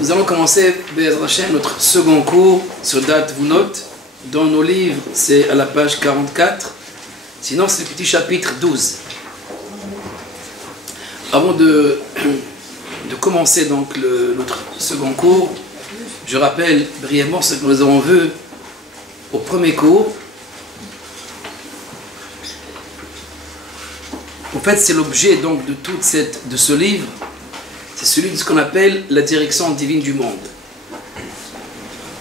Nous allons commencer, Be'ez Hashem, notre second cours sur Date Vunot. Dans nos livres, c'est à la page 44. Sinon, c'est le petit chapitre 12. Avant de commencer donc notre second cours, je rappelle brièvement ce que nous avons vu au premier cours. En fait, c'est l'objet donc de ce livre. C'est celui de ce qu'on appelle la direction divine du monde.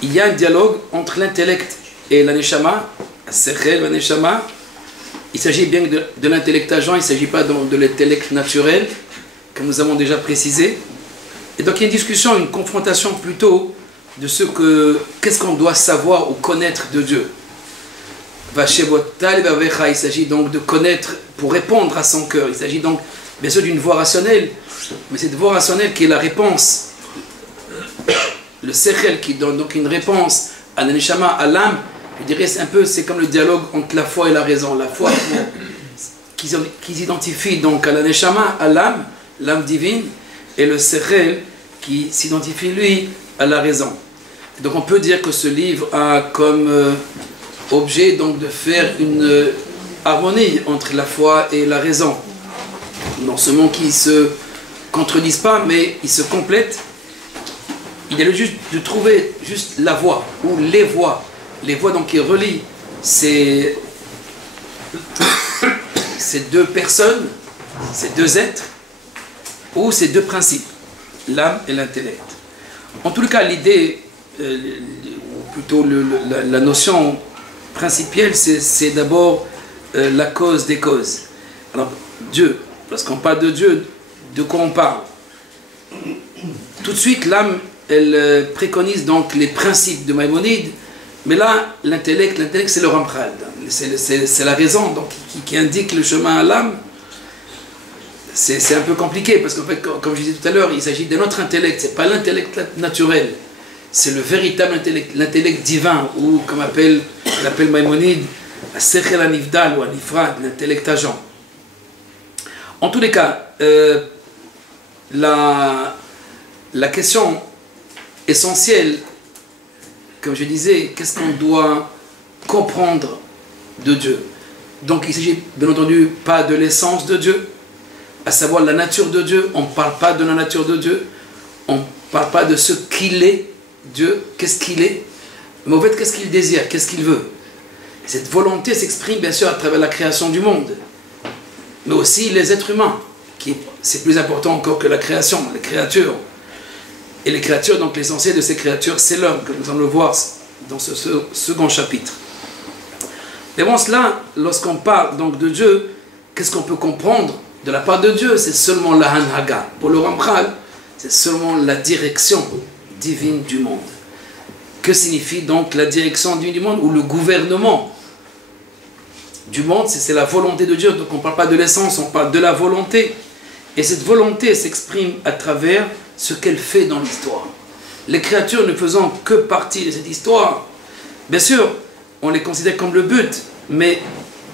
Il y a un dialogue entre l'intellect et la neshama, la neshama. Il s'agit bien de l'intellect agent, il ne s'agit pas de l'intellect naturel, comme nous avons déjà précisé. Et donc il y a une discussion, une confrontation plutôt de qu'est-ce qu'on doit savoir ou connaître de Dieu. Il s'agit donc de connaître pour répondre à son cœur. Il s'agit donc bien sûr d'une voie rationnelle, mais cette voie rationnelle qui est la réponse, le sechel qui donne donc une réponse à la neshama, à l'âme. Je dirais c'est comme le dialogue entre la foi et la raison. La foi qui s'identifie donc à la neshama, à l'âme divine, et le sechel qui s'identifie lui à la raison. Et donc on peut dire que ce livre a comme objet donc de faire une harmonie entre la foi et la raison. Non seulement qu'ils ne se contredisent pas, mais ils se complètent. Il est juste de trouver juste la voie, ou les voies donc qui relient ces deux personnes, ces deux êtres, ou ces deux principes, l'âme et l'intellect. En tout cas, l'idée, ou plutôt la notion principielle, c'est d'abord la cause des causes. Alors, Dieu, lorsqu'on parle de Dieu, de quoi on parle? Tout de suite, l'âme, elle préconise donc les principes de Maïmonide, mais là, l'intellect c'est le Ramchal, c'est la raison donc, qui indique le chemin à l'âme. C'est un peu compliqué, parce qu'en fait, comme je disais tout à l'heure, il s'agit d'un autre intellect, c'est pas l'intellect naturel, c'est le véritable intellect, l'intellect divin, ou comme l'appelle Maïmonide, la Sechel Anifdal ou Anifrad, l'intellect agent. En tous les cas, la question essentielle, comme je disais, qu'est-ce qu'on doit comprendre de Dieu? Donc il s'agit bien entendu pas de l'essence de Dieu, à savoir la nature de Dieu. On ne parle pas de la nature de Dieu, on ne parle pas de ce qu'il est, Dieu, qu'est-ce qu'il est, mais en fait qu'est-ce qu'il désire, qu'est-ce qu'il veut. Cette volonté s'exprime bien sûr à travers la création du monde, mais aussi les êtres humains, c'est plus important encore que la création, les créatures. Et les créatures, donc l'essentiel de ces créatures, c'est l'homme, comme nous allons le voir dans ce second chapitre. Mais bon, cela, lorsqu'on parle donc de Dieu, qu'est-ce qu'on peut comprendre de la part de Dieu? C'est seulement la Hanhaga. Pour le Ramchal, c'est seulement la direction divine du monde. Que signifie donc la direction divine du monde, ou le gouvernement du monde? C'est la volonté de Dieu. Donc on ne parle pas de l'essence, on parle de la volonté. Et cette volonté s'exprime à travers ce qu'elle fait dans l'histoire. Les créatures ne faisant que partie de cette histoire, bien sûr, on les considère comme le but, mais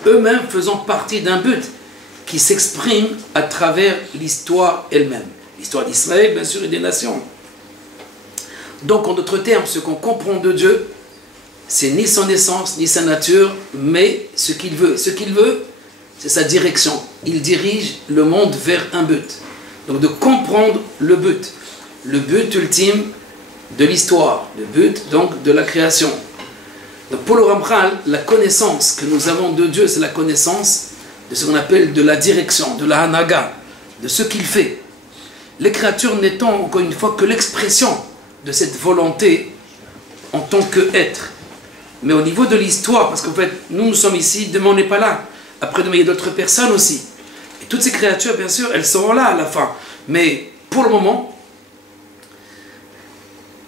eux-mêmes faisant partie d'un but qui s'exprime à travers l'histoire elle-même. L'histoire d'Israël, bien sûr, et des nations. Donc, en d'autres termes, ce qu'on comprend de Dieu, c'est ni son essence, ni sa nature, mais ce qu'il veut. Ce qu'il veut, c'est sa direction. Il dirige le monde vers un but. Donc de comprendre le but ultime de l'histoire, le but donc de la création. Donc pour le Ramchal, la connaissance que nous avons de Dieu, c'est la connaissance de ce qu'on appelle de la direction, de la Hanaga, de ce qu'il fait. Les créatures n'étant encore une fois que l'expression de cette volonté en tant qu'être. Mais au niveau de l'histoire, parce qu'en fait, nous sommes ici, demain on n'est pas là. Après demain, il y a d'autres personnes aussi. Et toutes ces créatures, bien sûr, elles seront là à la fin. Mais pour le moment,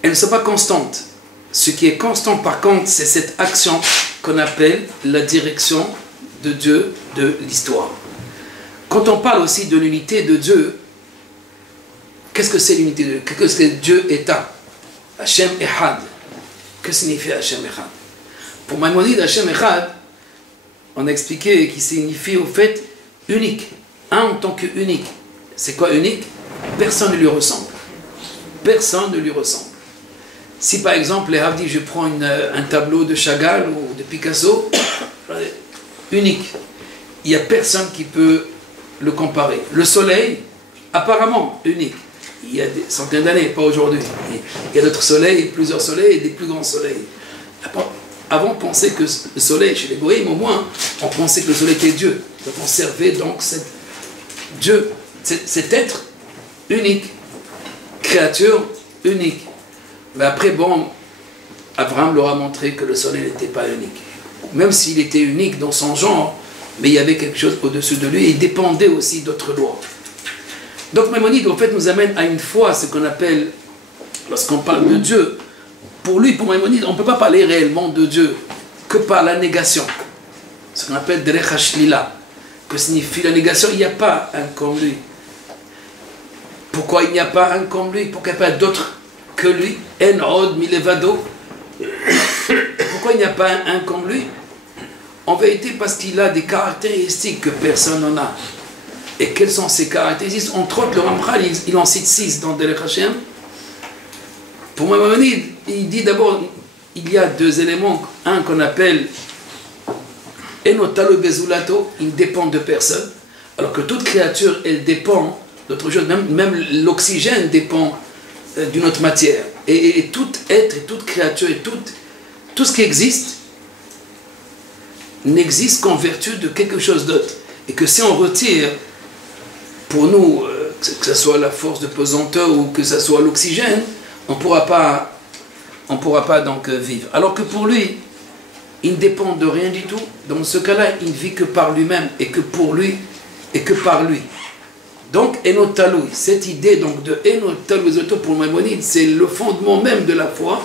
elles ne sont pas constantes. Ce qui est constant, par contre, c'est cette action qu'on appelle la direction de Dieu de l'histoire. Quand on parle aussi de l'unité de Dieu, qu'est-ce que c'est l'unité de Dieu? Qu'est-ce que Dieu est un? Hashem Echad. Que signifie Hashem Echad? Pour Maïmonide, Hashem Echad, on a expliqué qu'il signifie au fait unique. Un en tant qu'unique. C'est quoi unique? Personne ne lui ressemble. personne ne lui ressemble. Si par exemple, les Havdi, je prends un tableau de Chagall ou de Picasso, unique, il n'y a personne qui peut le comparer. Le soleil, apparemment unique. Il y a des centaines d'années, pas aujourd'hui. Il y a d'autres soleils, plusieurs soleils et des plus grands soleils. Avant, on pensait que le soleil, chez les goïms au moins, on pensait que le soleil était Dieu. Donc on servait donc Dieu, cet être unique, créature unique. Mais après, bon, Abraham leur a montré que le soleil n'était pas unique. Même s'il était unique dans son genre, mais il y avait quelque chose au-dessus de lui et il dépendait aussi d'autres lois. Donc Maïmonide, en fait, nous amène à une foi, ce qu'on appelle, lorsqu'on parle de Dieu, pour lui, pour Maïmonide, on ne peut pas parler réellement de Dieu que par la négation. Ce qu'on appelle Derech HaShlila. Que signifie la négation? Il n'y a pas un comme lui. Pourquoi il n'y a pas un comme lui? Pourquoi il n'y a pas d'autre que lui? En od milevado. Pourquoi il n'y a pas un comme lui? En vérité, parce qu'il a des caractéristiques que personne n'en a. Et quelles sont ces caractéristiques? Entre autres, le Ramchal, il en cite 6 dans Derech Hashem. Pour Maïmonide, il dit d'abord, il y a 2 éléments. Un qu'on appelle Enotalo Bezulato, il dépend de personne. Alors que toute créature, elle dépend d'autre chose. Même l'oxygène dépend d'une autre matière. Et tout être, et toute créature, et tout ce qui existe, n'existe qu'en vertu de quelque chose d'autre. Et que si on retire, pour nous, que ce soit la force de pesanteur ou que ce soit l'oxygène, on ne pourra pas donc vivre. Alors que pour lui, il ne dépend de rien du tout. Dans ce cas-là, il ne vit que par lui-même et que pour lui et que par lui. Donc, Enotalou, cette idée donc de Enotalou pour Maïmonide, c'est le fondement même de la foi.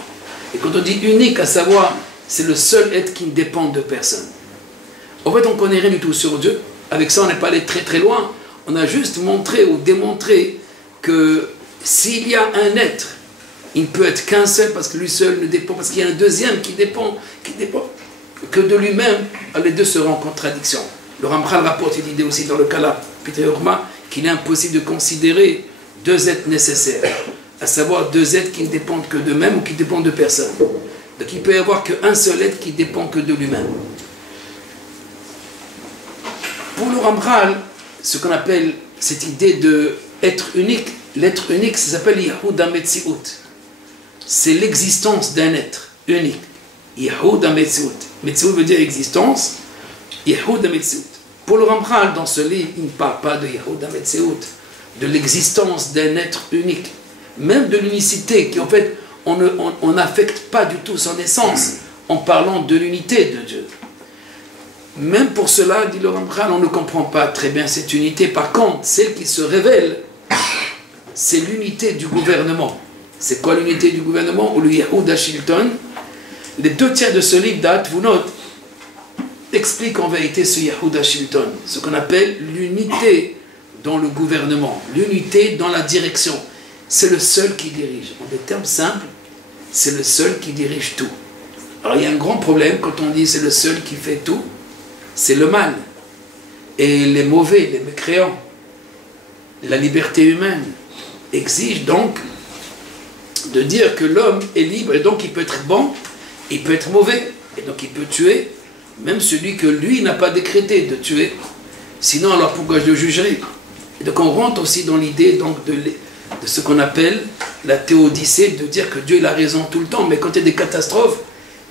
Et quand on dit unique, à savoir, c'est le seul être qui ne dépend de personne. En fait, on ne connaît rien du tout sur Dieu. Avec ça, on n'est pas allé très très loin. On a juste montré ou démontré que s'il y a un être, il ne peut être qu'un seul parce que lui seul ne dépend, parce qu'il y a un deuxième qui dépend que de lui-même, les deux seront en contradiction. Le Ramchal rapporte une idée aussi dans le Kala, Peter Yorma, qu'il est impossible de considérer 2 êtres nécessaires, à savoir 2 êtres qui ne dépendent que d'eux-mêmes ou qui dépendent de personne. Donc il ne peut y avoir qu'un seul être qui dépend que de lui-même. Pour le Ramchal, ce qu'on appelle cette idée d'être unique, l'être unique, ça s'appelle Yehuda Metziut. C'est l'existence d'un être unique. Yehuda Metziut. Metziut veut dire existence. Yehuda Metziut. Pour le Ramchal, dans ce livre, il ne parle pas de Yehuda Metziut, de l'existence d'un être unique. Même de l'unicité, qui en fait, on n'affecte pas du tout son essence en parlant de l'unité de Dieu. Même pour cela, dit le Ramchal, on ne comprend pas très bien cette unité. Par contre, celle qui se révèle, c'est l'unité du gouvernement. C'est quoi l'unité du gouvernement? Ou le Yehuda Shilton? Les 2 tiers de ce livre d'Atvunot expliquent en vérité ce Yehuda Shilton, ce qu'on appelle l'unité dans le gouvernement, l'unité dans la direction. C'est le seul qui dirige. En des termes simples, c'est le seul qui dirige tout. Alors il y a un grand problème quand on dit c'est le seul qui fait tout, c'est le mal. Et les mauvais, les mécréants, la liberté humaine exige donc de dire que l'homme est libre et donc il peut être bon, il peut être mauvais, et donc il peut tuer même celui que lui n'a pas décrété de tuer. Sinon, alors pourquoi je le jugerai? Et donc on rentre aussi dans l'idée donc de ce qu'on appelle la théodicée, de dire que Dieu il a raison tout le temps, mais quand il y a des catastrophes,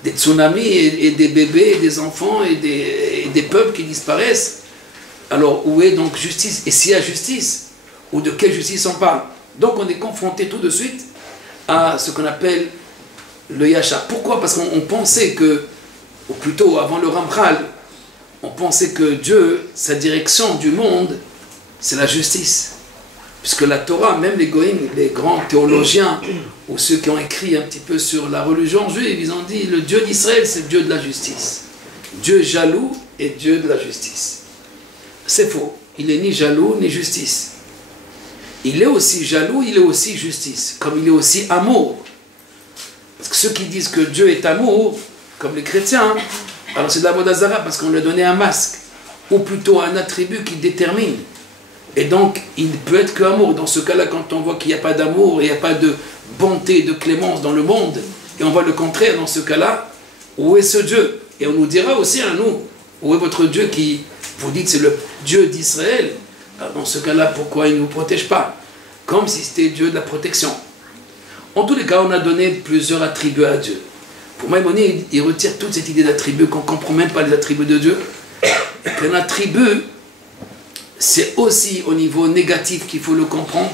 des tsunamis et des bébés, et des enfants et des peuples qui disparaissent, alors où est donc justice? Et s'il y a justice, ou de quelle justice on parle? Donc on est confronté tout de suite à ce qu'on appelle le Yasha. Pourquoi? Parce qu'on pensait que, ou plutôt avant le Ramchal, on pensait que Dieu, sa direction du monde, c'est la justice. Puisque la Torah, même les goïms, les grands théologiens, ou ceux qui ont écrit un petit peu sur la religion juive, ils ont dit, le Dieu d'Israël, c'est le Dieu de la justice. Dieu jaloux et Dieu de la justice. C'est faux. Il n'est ni jaloux, ni justice. Il est aussi jaloux, il est aussi justice, comme il est aussi amour. Parce que ceux qui disent que Dieu est amour, comme les chrétiens, alors c'est de la Vodazara parce qu'on lui a donné un masque, ou plutôt un attribut qui détermine. Et donc, il ne peut être qu'amour. Dans ce cas-là, quand on voit qu'il n'y a pas d'amour, il n'y a pas de bonté, de clémence dans le monde, et on voit le contraire dans ce cas-là, où est ce Dieu? Et on nous dira aussi à nous, où est votre Dieu qui, vous dites, c'est le Dieu d'Israël? Alors dans ce cas-là, pourquoi il ne nous protège pas? Comme si c'était Dieu de la protection. En tous les cas, on a donné plusieurs attributs à Dieu. Pour Maïmonide, il retire toute cette idée d'attribut, qu'on ne comprend même pas les attributs de Dieu. Et qu'un attribut, c'est aussi au niveau négatif qu'il faut le comprendre.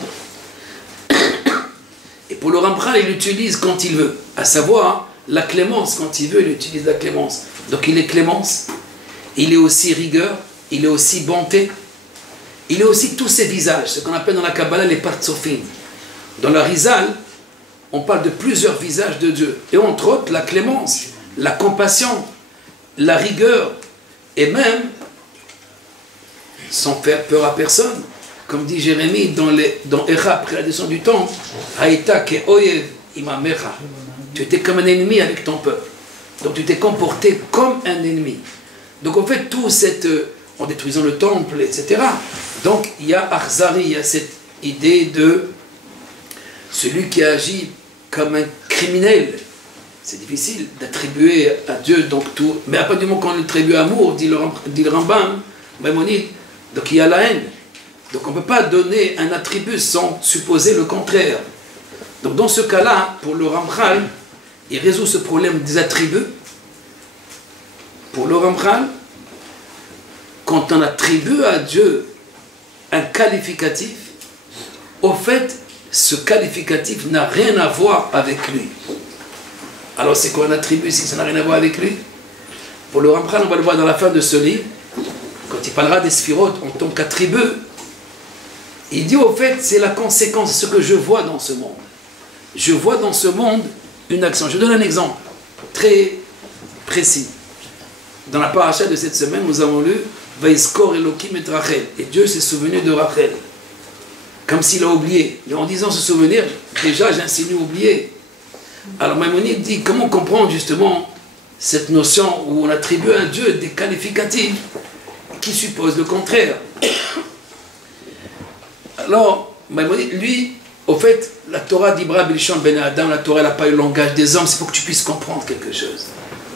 Et pour le Ramchal, il l'utilise quand il veut. À savoir, la clémence, quand il veut, il utilise la clémence. Donc il est clémence, il est aussi rigueur, il est aussi bonté, il est aussi tous ses visages, ce qu'on appelle dans la Kabbalah les partsofim. Dans la Rizal, on parle de plusieurs visages de Dieu. Et entre autres, la clémence, la compassion, la rigueur, et même, sans faire peur à personne, comme dit Jérémie dans Echa, après la descente du temple, Haïta ke oyev imamecha. Tu étais comme un ennemi avec ton peuple. Donc tu t'es comporté comme un ennemi. Donc en fait, tout cette, en détruisant le temple, etc. Donc il y a Arzari, il y a cette idée de celui qui agit comme un criminel. C'est difficile d'attribuer à Dieu donc tout. Mais à partir du moment qu'on attribue amour, dit le Rambam, Maïmonide, donc il y a la haine. Donc on ne peut pas donner un attribut sans supposer le contraire. Donc dans ce cas-là, pour le Ramchal, il résout ce problème des attributs. Pour le Ramchal, quand on attribue à Dieu un qualificatif, au fait, ce qualificatif n'a rien à voir avec lui. Alors c'est quoi un attribut si ça n'a rien à voir avec lui? Pour le Ramchal, on va le voir dans la fin de ce livre, quand il parlera des sphirotes en tant qu'attribut, il dit au fait, c'est la conséquence de ce que je vois dans ce monde. Je vois dans ce monde une action. Je donne un exemple très précis. Dans la paracha de cette semaine, nous avons lu Vaïskor Elohim et Rachel. Et Dieu s'est souvenu de Rachel. Comme s'il a oublié. Et en disant ce souvenir, déjà j'insinue oublier. Alors Maïmonide dit comment comprendre justement cette notion où on attribue à Dieu des qualificatifs qui supposent le contraire. Alors, Maïmonide, lui, au fait, la Torah d'Ibra Bilshon Ben Adam, la Torah n'a pas eu le langage des hommes, c'est pour que tu puisses comprendre quelque chose.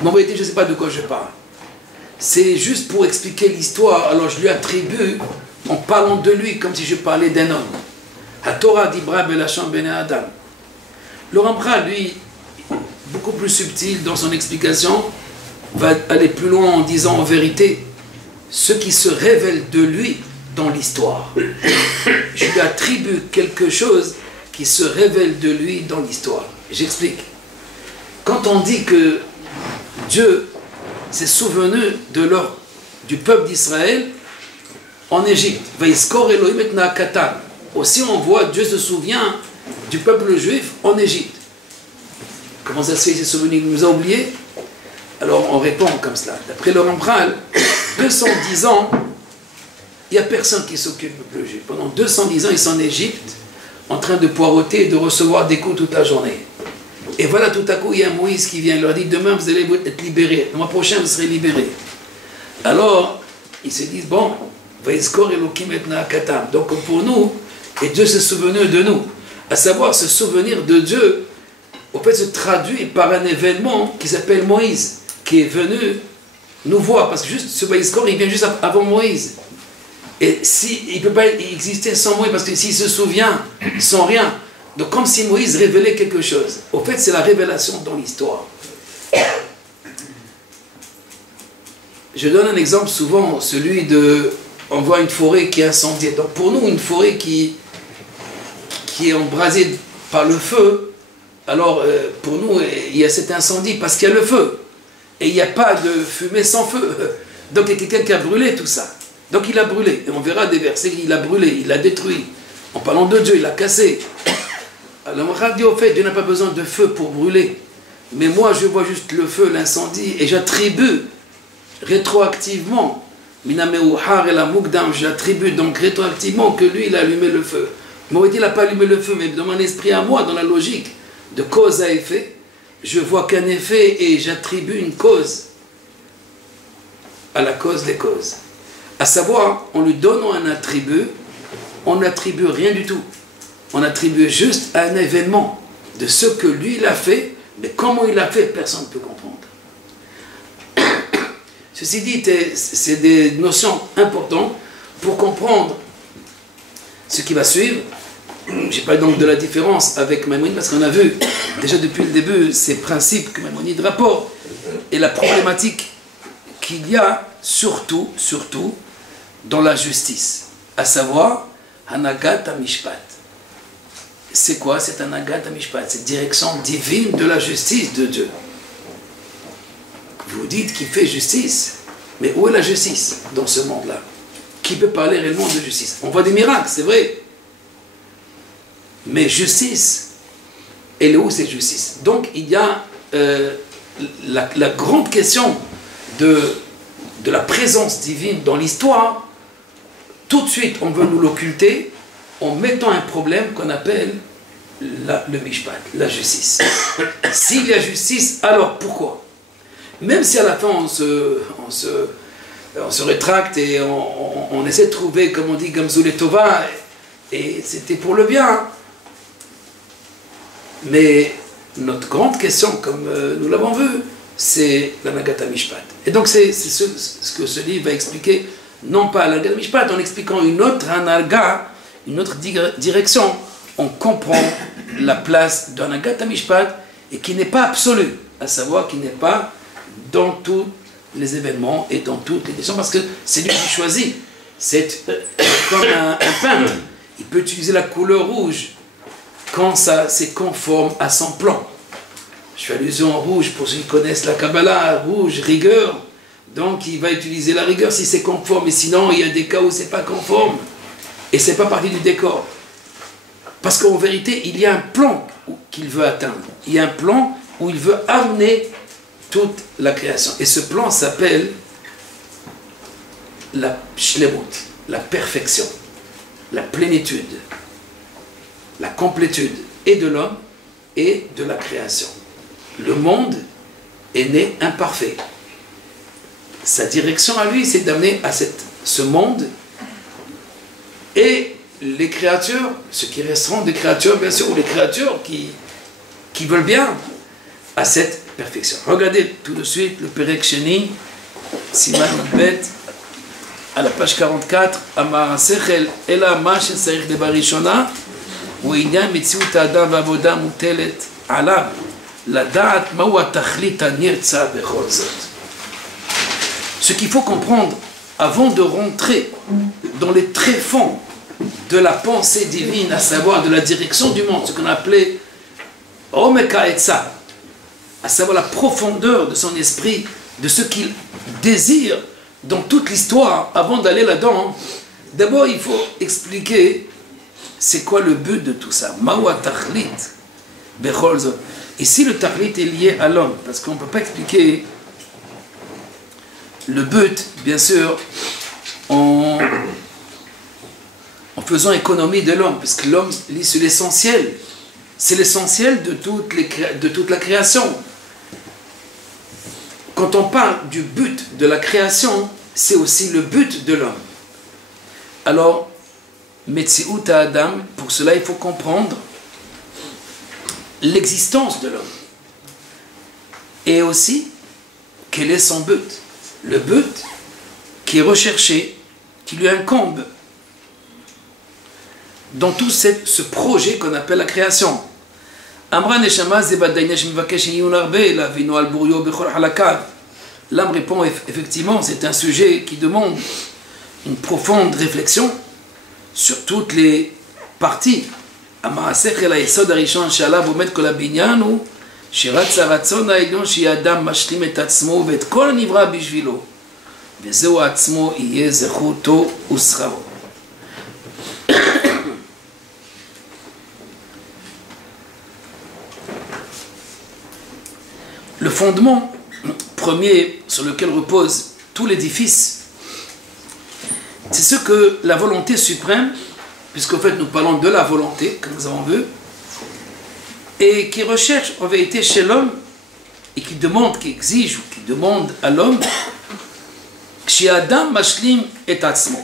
Moi, je ne sais pas de quoi je parle. C'est juste pour expliquer l'histoire, alors je lui attribue, en parlant de lui, comme si je parlais d'un homme. La Torah d'Ibra Bilshon Ben Adam. Le Ramchal, lui, beaucoup plus subtil dans son explication, va aller plus loin en disant en vérité, ce qui se révèle de lui dans l'histoire. Je lui attribue quelque chose qui se révèle de lui dans l'histoire. J'explique. Quand on dit que Dieu s'est souvenu du peuple d'Israël en Égypte, aussi on voit Dieu se souvient du peuple juif en Égypte. Comment ça se fait, il s'est souvenu, il nous a oubliés? Alors on répond comme cela. D'après le Ramchal, 210 ans, il n'y a personne qui s'occupe du peuple juif. Pendant 210 ans, ils sont en Égypte, en train de poireauter et de recevoir des coups toute la journée. Et voilà, tout à coup, il y a Moïse qui vient, il leur dit, demain vous allez être libérés, le mois prochain vous serez libérés. Alors, ils se disent, bon, Vaïskor Elohim et Naakatam. Donc pour nous, et Dieu s'est souvenu de nous. À savoir, ce souvenir de Dieu, au fait, se traduit par un événement qui s'appelle Moïse, qui est venu nous voir, parce que juste ce Vaïskor, il vient juste avant Moïse. Et il ne peut pas exister sans Moïse, parce que s'il se souvient, sans rien. Donc comme si Moïse révélait quelque chose. Au fait, c'est la révélation dans l'histoire. Je donne un exemple souvent, celui de... On voit une forêt qui est incendiée. Donc pour nous, une forêt qui est embrasée par le feu, alors pour nous, il y a cet incendie parce qu'il y a le feu. Et il n'y a pas de fumée sans feu. Donc il y a quelqu'un qui a brûlé tout ça. Donc il a brûlé. Et on verra des versets, il a brûlé, il a détruit. En parlant de Dieu, il a cassé. Alors on dit au fait, Dieu n'a pas besoin de feu pour brûler. Mais moi, je vois juste le feu, l'incendie, et j'attribue rétroactivement, j'attribue donc rétroactivement que lui, il a allumé le feu. Moi, il n'a pas allumé le feu, mais dans mon esprit à moi, dans la logique de cause à effet, je vois qu'un effet et j'attribue une cause à la cause des causes. À savoir, en lui donnant un attribut, on n'attribue rien du tout. On attribue juste un événement de ce que lui il a fait, mais comment il l'a fait, personne ne peut comprendre. Ceci dit, c'est des notions importantes pour comprendre ce qui va suivre. Je n'ai pas donc de la différence avec Maïmonide, parce qu'on a vu déjà depuis le début ces principes que Maïmonide rapporte et la problématique qu'il y a surtout dans la justice, à savoir Hanagat HaMishpat. C'est quoi cet Hanagat HaMishpat? Cette direction divine de la justice de Dieu. Vous dites qu'il fait justice, mais où est la justice dans ce monde-là? Qui peut parler réellement de justice? On voit des miracles, c'est vrai. Mais justice, elle est où cette justice? Donc il y a la grande question de la présence divine dans l'histoire. Tout de suite, on veut nous l'occulter en mettant un problème qu'on appelle le mishpat, la justice. S'il y a justice, alors pourquoi? Même si à la fin on se rétracte et on essaie de trouver, comme on dit, Gamzou et Tova, et c'était pour le bien. Mais notre grande question, comme nous l'avons vu, c'est la Nagata Mishpat. Et donc c'est ce que ce livre va expliquer, non pas la Nagata Mishpat, en expliquant une autre Anaga, une autre direction. On comprend la place d'un Nagata Mishpat et qui n'est pas absolue, à savoir qui n'est pas dans tous les événements et dans toutes les décisions, parce que c'est lui qui choisit. C'est comme un peintre, il peut utiliser la couleur rouge quand ça c'est conforme à son plan. Je fais allusion au rouge pour ceux qui connaissent la Kabbalah, rouge, rigueur. Donc il va utiliser la rigueur si c'est conforme, et sinon il y a des cas où c'est pas conforme. Et c'est pas partie du décor. Parce qu'en vérité, il y a un plan qu'il veut atteindre. Il y a un plan où il veut amener toute la création. Et ce plan s'appelle la shlemut, la perfection, la plénitude, la complétude et de l'homme et de la création. Le monde est né imparfait. Sa direction à lui, c'est d'amener à ce monde et les créatures, ceux qui resteront des créatures, bien sûr, ou les créatures qui veulent bien, à cette perfection. Regardez tout de suite le Perek Sheni, Siman Bet, à la page 44, Amar Sechel, Ela Ma Shesarich de Barishona, où il y a Mitziut Adam Vavoda Mutelet Alab, la Da'at Mawa Tachlit Nirtza Bechol Zot. Ce qu'il faut comprendre avant de rentrer dans les tréfonds de la pensée divine, à savoir de la direction du monde, ce qu'on appelait Omeka Etza, à savoir la profondeur de son esprit, de ce qu'il désire dans toute l'histoire, avant d'aller là-dedans, d'abord il faut expliquer c'est quoi le but de tout ça. Mawa Tachlit Bechol Zot. Ici le Tachlit est lié à l'homme, parce qu'on ne peut pas expliquer le but, bien sûr, en faisant économie de l'homme, parce que l'homme, c'est l'essentiel. C'est l'essentiel de toute la création. Quand on parle du but de la création, c'est aussi le but de l'homme. Alors, Metziut Adam, pour cela, il faut comprendre l'existence de l'homme. Et aussi, quel est son but? Le but qui est recherché, qui lui incombe dans tout ce projet qu'on appelle la création. L'âme répond effectivement, c'est un sujet qui demande une profonde réflexion sur toutes les parties. שרץ הרצון העליון שיהיה אדם משלים את עצמו ואת כל הנברא בשבילו, וזהו עצמו יהיה זכותו ושכרו. Le fondement premier sur lequel repose tout l'édifice, c'est ce que la volonté suprême, puisqu'en fait nous parlons de la volonté, comme nous avons vu, et qui recherche en vérité chez l'homme, et qui demande, qui exige ou qui demande à l'homme,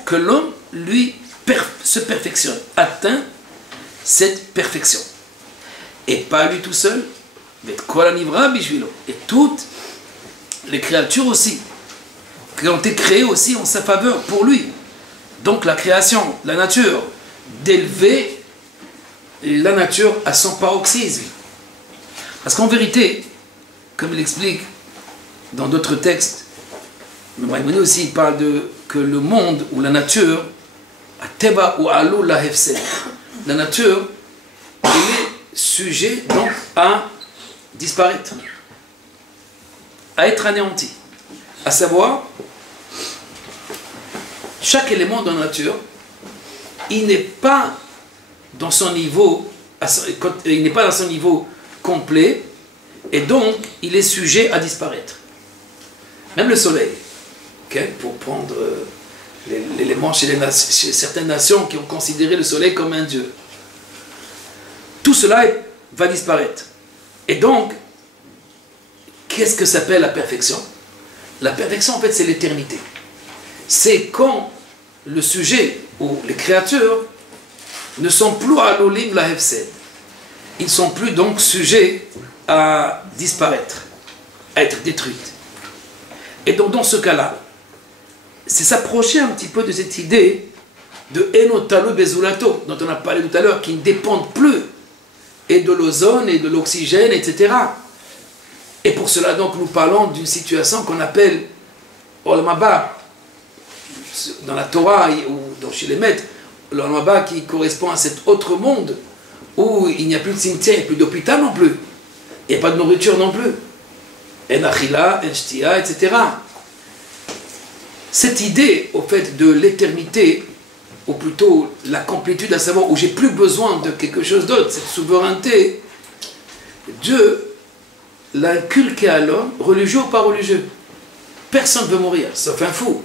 que l'homme, lui, se perfectionne, atteint cette perfection. Et pas lui tout seul, mais et toutes les créatures aussi, qui ont été créées aussi en sa faveur pour lui. Donc la création, la nature, d'élever la nature à son paroxysme. Parce qu'en vérité, comme il explique dans d'autres textes, le Maïmonide aussi il parle que le monde ou la nature, la nature, elle est sujet donc à disparaître, à être anéanti. À savoir, chaque élément dans la nature, il n'est pas dans son niveau, il n'est pas dans son niveau complet, et donc il est sujet à disparaître. Même le soleil, okay, pour prendre l'élément chez certaines nations qui ont considéré le soleil comme un dieu. Tout cela va disparaître. Et donc, qu'est-ce que s'appelle la perfection? La perfection, en fait, c'est l'éternité. C'est quand le sujet ou les créatures ne sont plus à l'olim la hefsed. Ils ne sont plus donc sujets à disparaître, à être détruites. Et donc, dans ce cas-là, c'est s'approcher un petit peu de cette idée de Enotalo Bezulato, dont on a parlé tout à l'heure, qui ne dépendent plus et de l'ozone et de l'oxygène, etc. Et pour cela, donc, nous parlons d'une situation qu'on appelle Olam Haba, dans la Torah ou chez les maîtres, l'Olam Haba qui correspond à cet autre monde où il n'y a plus de cimetière, il n'y a plus d'hôpital non plus, il n'y a pas de nourriture non plus, en achila, en shtia, etc. Cette idée, au fait, de l'éternité, ou plutôt la complétude, à savoir où j'ai plus besoin de quelque chose d'autre, cette souveraineté, Dieu l'a inculqué à l'homme, religieux ou pas religieux. Personne ne veut mourir, sauf un fou.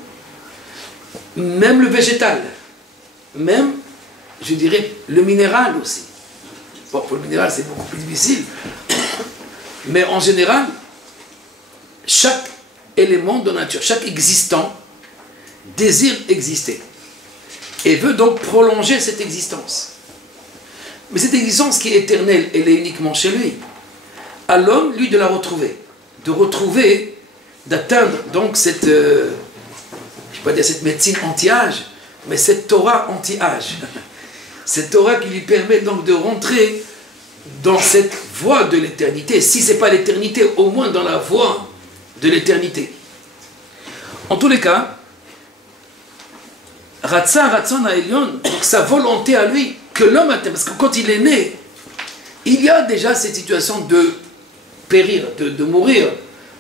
Même le végétal, même, je dirais, le minéral aussi. Bon, pour le minéral, c'est beaucoup plus difficile. Mais en général, chaque élément de nature, chaque existant, désire exister. Et veut donc prolonger cette existence. Mais cette existence qui est éternelle, elle est uniquement chez lui. À l'homme, lui, de la retrouver. De retrouver, d'atteindre donc cette, je ne vais pas dire cette médecine anti-âge, mais cette Torah anti-âge. Cette Torah qui lui permet donc de rentrer dans cette voie de l'éternité. Si ce n'est pas l'éternité, au moins dans la voie de l'éternité. En tous les cas, Ratzon Ha'elyon, donc sa volonté à lui, que l'homme atteint, parce que quand il est né, il y a déjà cette situation de périr, de mourir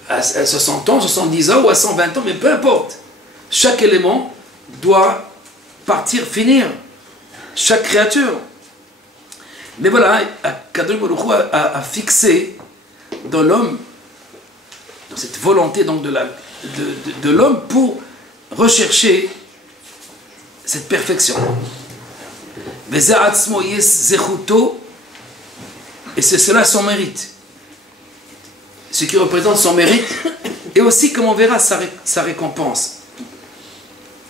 à 60 ans, 70 ans ou à 120 ans, mais peu importe. Chaque élément doit partir, finir. Chaque créature. Mais voilà, Kadosh Baruch Hu a fixé dans l'homme, dans cette volonté donc de l'homme pour rechercher cette perfection. Et c'est cela son mérite. Ce qui représente son mérite, et aussi, comme on verra, sa récompense.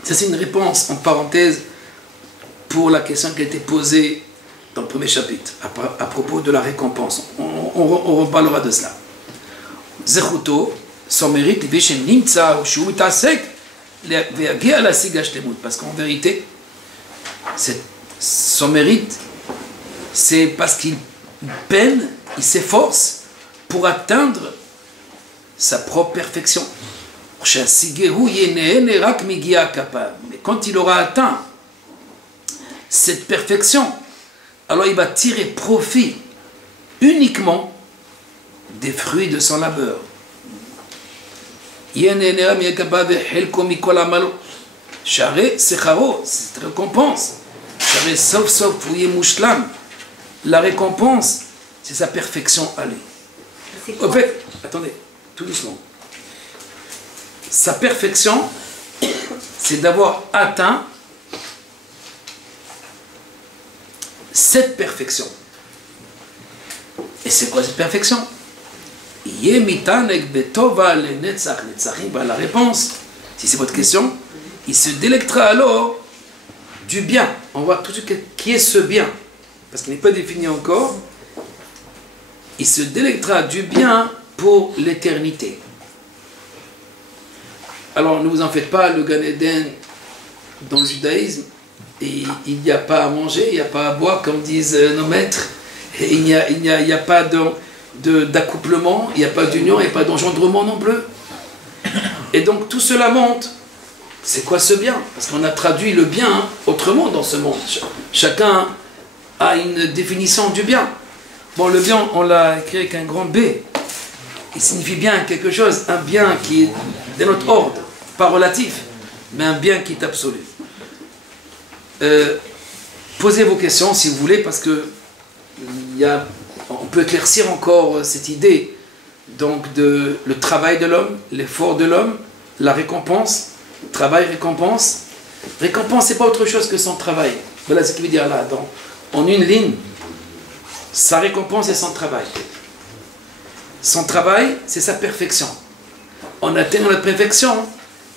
Ça, c'est une réponse, en parenthèse, pour la question qui a été posée dans le premier chapitre, à propos de la récompense. On reparlera de cela. Zechuto, son mérite, parce qu'en vérité, son mérite, c'est parce qu'il peine, il s'efforce pour atteindre sa propre perfection. Mais quand il aura atteint cette perfection, alors il va tirer profit uniquement des fruits de son labeur. C'est cette récompense. La récompense, c'est sa perfection à lui. En fait, attendez, tout doucement. Sa perfection, c'est d'avoir atteint cette perfection. Et c'est quoi cette perfection? La réponse, si c'est votre question, il se délectera alors du bien. On voit tout de suite qui est ce bien, parce qu'il n'est pas défini encore. Il se délectera du bien pour l'éternité. Alors ne vous en faites pas, le Gan Eden dans le judaïsme, et il n'y a pas à manger, il n'y a pas à boire, comme disent nos maîtres, et il n'y a pas d'accouplement, il n'y a pas d'union, il n'y a pas d'engendrement non plus. Et donc tout cela monte. C'est quoi ce bien? Parce qu'on a traduit le bien autrement dans ce monde. Chacun a une définition du bien. Bon, le bien, on l'a écrit avec un grand B. Il signifie bien quelque chose, un bien qui est de notre ordre, pas relatif, mais un bien qui est absolu. Posez vos questions si vous voulez, parce que on peut éclaircir encore cette idée donc de le travail de l'homme, l'effort de l'homme, la récompense, travail, récompense. Récompense, c'est pas autre chose que son travail. Voilà ce qu'il veut dire là, en une ligne. Sa récompense est son travail. Son travail, c'est sa perfection. En atteignant la perfection,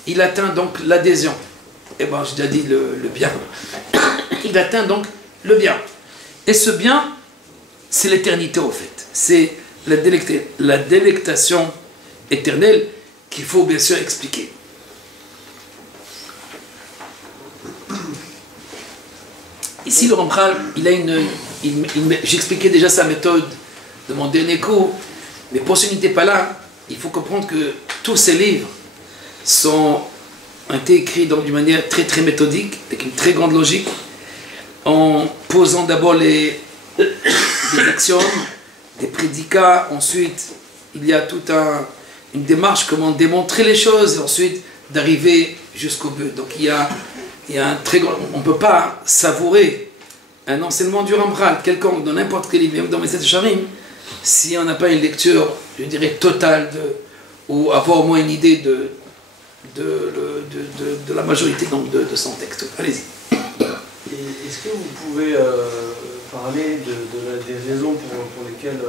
il atteint donc l'adhésion. Et bon, j'ai déjà dit le bien. Il atteint donc le bien. Et ce bien, c'est l'éternité au fait. C'est la délectation éternelle qu'il faut bien sûr expliquer. Ici, le Ramchal, il a j'expliquais déjà sa méthode de mon dernier cours, mais pour ceux qui n'étaient pas là, il faut comprendre que tous ces livres ont été écrits d'une manière très très méthodique, avec une très grande logique, en posant d'abord des axiomes, des prédicats, ensuite il y a toute une démarche comment démontrer les choses, et ensuite d'arriver jusqu'au but. Donc il y a un très grand... On ne peut pas savourer un enseignement du Ramchal, quelconque, dans n'importe quel livre, même dans Messet Sharim, si on n'a pas une lecture, je dirais, totale, ou avoir au moins une idée de la majorité donc, de son texte. Allez-y. Est-ce que vous pouvez parler des raisons pour lesquelles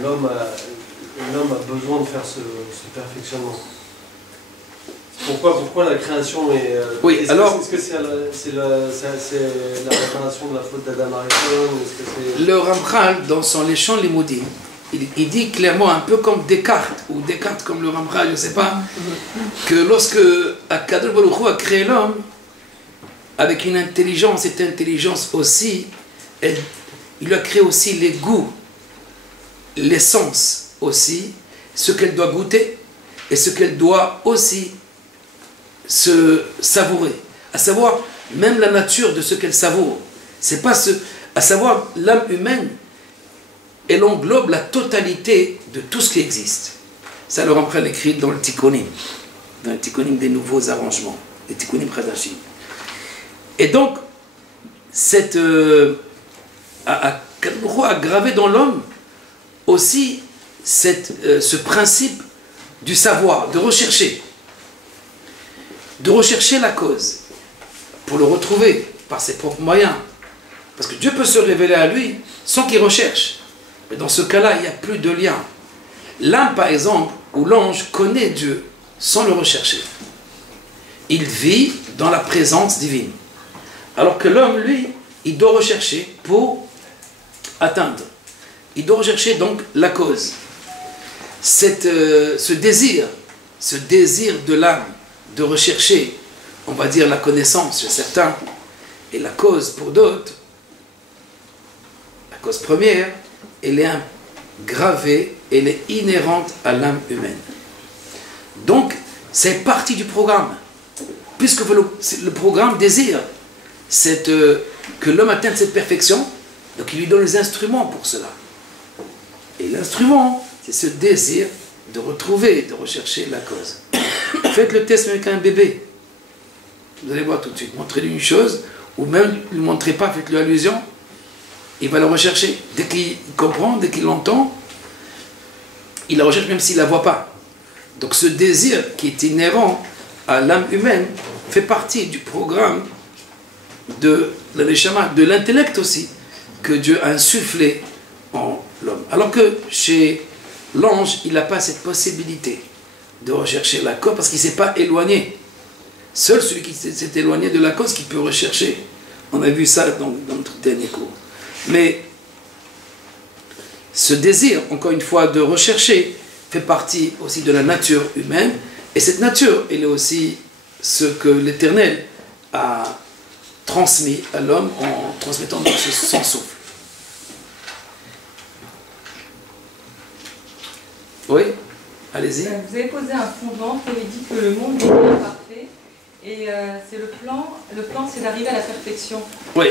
l'homme a besoin de faire ce perfectionnement? Pourquoi la création est... Oui, alors... Est-ce que c'est la réparation de la faute d'Adam Arishon? Le Ramchal, dans son Léchon Limoudim, il dit clairement, un peu comme Descartes, ou Descartes comme le Ramchal, je ne sais pas, que lorsque Akadosh Baruch Hu a créé l'homme, avec une intelligence, cette intelligence aussi, il a créé aussi les goûts, l'essence aussi, ce qu'elle doit goûter, et ce qu'elle doit aussi se savourer, à savoir même la nature de ce qu'elle savoure. C'est pas à savoir l'âme humaine, elle englobe la totalité de tout ce qui existe. Ça le Ramchal écrit dans le Tikkunim, des nouveaux arrangements, les Tikkunim Chadashim. Et donc, a gravé dans l'homme aussi ce principe du savoir, de rechercher la cause, pour le retrouver par ses propres moyens. Parce que Dieu peut se révéler à lui sans qu'il recherche. Mais dans ce cas-là, il n'y a plus de lien. L'âme, par exemple, ou l'ange connaît Dieu sans le rechercher. Il vit dans la présence divine. Alors que l'homme, lui, il doit rechercher pour atteindre. Il doit rechercher donc la cause. Ce désir de l'âme, de rechercher, on va dire, la connaissance chez certains, et la cause pour d'autres, la cause première, elle est gravée, elle est inhérente à l'âme humaine. Donc, c'est partie du programme. Puisque le programme désire que l'homme atteigne cette perfection, donc il lui donne les instruments pour cela. Et l'instrument, c'est ce désir de retrouver, de rechercher la cause. Faites le test avec un bébé. Vous allez voir tout de suite. Montrez-lui une chose, ou même ne le montrez pas, faites-lui allusion. Il va la rechercher. Dès qu'il comprend, dès qu'il l'entend, il la recherche même s'il ne la voit pas. Donc ce désir qui est inhérent à l'âme humaine fait partie du programme de la neshama, de l'intellect aussi, que Dieu a insufflé en l'homme. Alors que chez l'ange, il n'a pas cette possibilité de rechercher la cause parce qu'il ne s'est pas éloigné. Seul celui qui s'est éloigné de la cause qui peut rechercher. On a vu ça dans notre dernier cours. Mais ce désir, encore une fois, de rechercher, fait partie aussi de la nature humaine. Et cette nature, elle est aussi ce que l'Éternel a transmis à l'homme en transmettant donc son souffle. Oui, allez-y. Vous avez posé un fondement, vous avez dit que le monde est imparfait. Et c'est le plan c'est d'arriver à la perfection. Oui,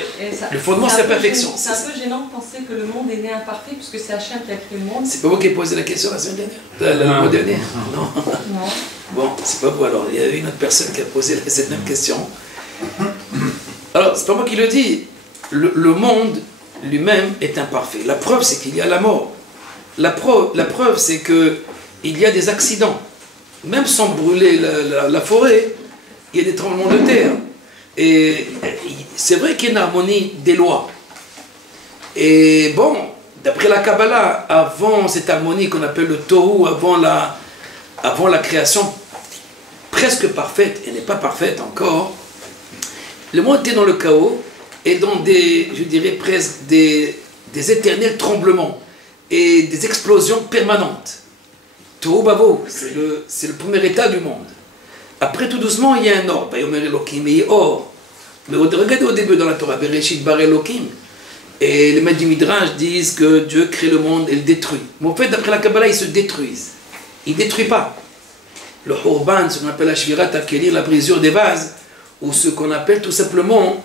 le fondement c'est la perfection. C'est un peu gênant de penser que le monde est né imparfait, puisque c'est Hachem qui a créé le monde. C'est pas vous qui avez posé la question la semaine dernière? Le mois dernier? Non. Non. Bon, c'est pas vous alors. Il y a une autre personne qui a posé cette même question. Alors, c'est pas moi qui le dis. Le monde lui-même est imparfait. La preuve, c'est qu'il y a la mort. La preuve, c'est qu'il y a des accidents. Même sans brûler la forêt, il y a des tremblements de terre. Et c'est vrai qu'il y a une harmonie des lois. Et bon, d'après la Kabbalah, avant cette harmonie qu'on appelle le Tohu, avant la création presque parfaite, et n'est pas parfaite encore, le monde était dans le chaos et dans je dirais presque des éternels tremblements et des explosions permanentes. Tohu Bavo, c'est le premier état du monde. Après, tout doucement, il y a un or. Mais regardez au début dans la Torah, Bereshit bar Elokim. Et les maîtres du Midrash disent que Dieu crée le monde et le détruit. Mais en fait, d'après la Kabbalah, ils se détruisent. Ils ne détruisent pas. Le Horban, ce qu'on appelle la Shvirat Akelir, la brisure des vases, ou ce qu'on appelle tout simplement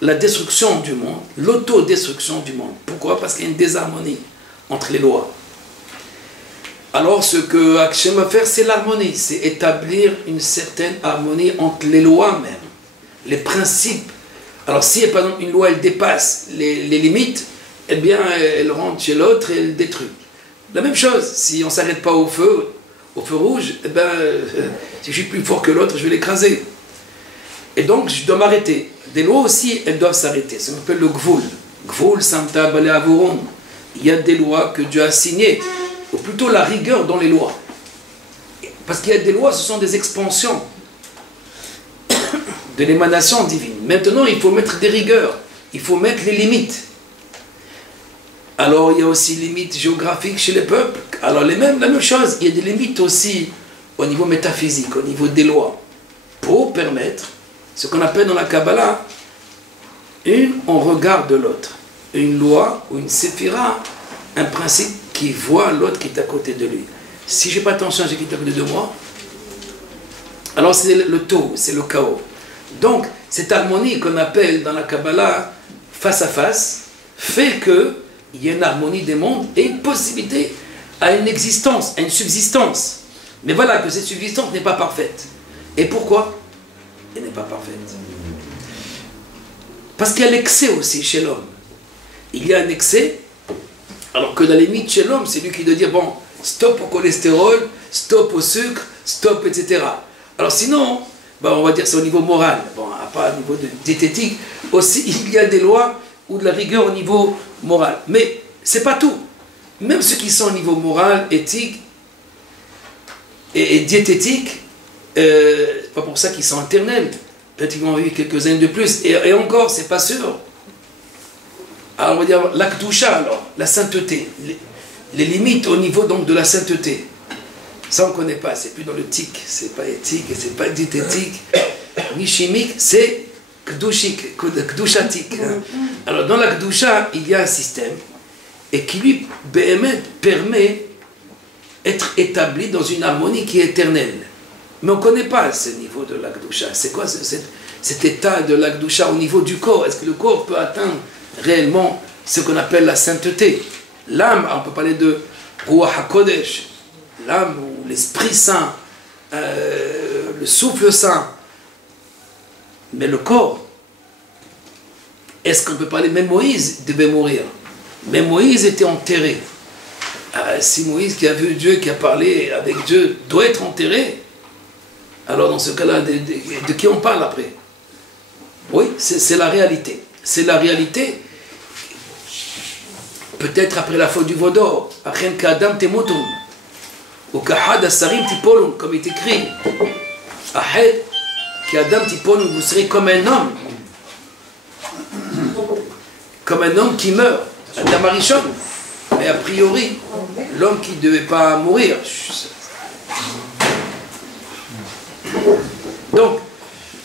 la destruction du monde, l'autodestruction du monde. Pourquoi? Parce qu'il y a une désharmonie entre les lois. Alors ce que Hachem va faire, c'est l'harmonie, c'est établir une certaine harmonie entre les lois même, les principes. Alors si par exemple une loi elle dépasse les limites, eh bien elle rentre chez l'autre et elle détruit. La même chose, si on ne s'arrête pas au feu rouge, eh bien si je suis plus fort que l'autre, je vais l'écraser. Et donc je dois m'arrêter. Des lois aussi, elles doivent s'arrêter. Ça s'appelle le Gvul. Gvul Samta Bale Avuron. Il y a des lois que Dieu a signées, ou plutôt la rigueur dans les lois. Parce qu'il y a des lois, ce sont des expansions de l'émanation divine. Maintenant, il faut mettre des rigueurs, il faut mettre les limites. Alors, il y a aussi les limites géographiques chez les peuples. Alors, la même chose, il y a des limites aussi au niveau métaphysique, au niveau des lois, pour permettre ce qu'on appelle dans la Kabbalah on regarde de l'autre. Une loi ou une séphira, un principe qui voit l'autre qui est à côté de lui. Si je n'ai pas attention à ce qui est à côté de moi, alors c'est le taux, c'est le chaos. Donc, cette harmonie qu'on appelle dans la Kabbalah face à face, fait qu'il y a une harmonie des mondes et une possibilité à une existence, à une subsistance. Mais voilà que cette subsistance n'est pas parfaite. Et pourquoi elle n'est pas parfaite? Parce qu'il y a l'excès aussi chez l'homme. Il y a un excès, alors que dans les limites chez l'homme, c'est lui qui doit dire, bon, stop au cholestérol, stop au sucre, stop, etc. Alors sinon, ben on va dire c'est au niveau moral, bon, pas au niveau de diététique, aussi il y a des lois ou de la rigueur au niveau moral. Mais c'est pas tout. Même ceux qui sont au niveau moral, éthique et diététique, c'est pas pour ça qu'ils sont éternels. Peut-être qu'ils vont vivre quelques-uns de plus. Et encore, c'est pas sûr. Alors on va dire l'akdoucha, alors, la sainteté. Les limites au niveau donc de la sainteté. Ça on ne connaît pas, c'est plus dans le tic, c'est pas éthique, c'est pas diététique, ni chimique, c'est kdouchik, kdouchatique. Alors dans la kdoucha, il y a un système et qui lui permet d'être établi dans une harmonie qui est éternelle. Mais on ne connaît pas ce niveau de l'Akdoucha. C'est quoi cet état de l'Akdoucha au niveau du corps? Est-ce que le corps peut atteindre réellement ce qu'on appelle la sainteté? L'âme, on peut parler de Ruach HaKodesh, l'âme ou l'Esprit Saint, le souffle saint. Mais le corps, est-ce qu'on peut parler? Même Moïse devait mourir. Même Moïse était enterré. Si Moïse qui a vu Dieu, qui a parlé avec Dieu, doit être enterré, alors dans ce cas-là, de qui on parle après? Oui, c'est la réalité. C'est la réalité. Peut-être après la faute du veau d'or, Achen Kadam Temotum, ou Kahad Asarim Tipolum, comme il est écrit. Ahed qu'Adam Tipon, vous serez comme un homme. Comme un homme qui meurt. Adam Arishon. Mais a priori, l'homme qui ne devait pas mourir. Donc,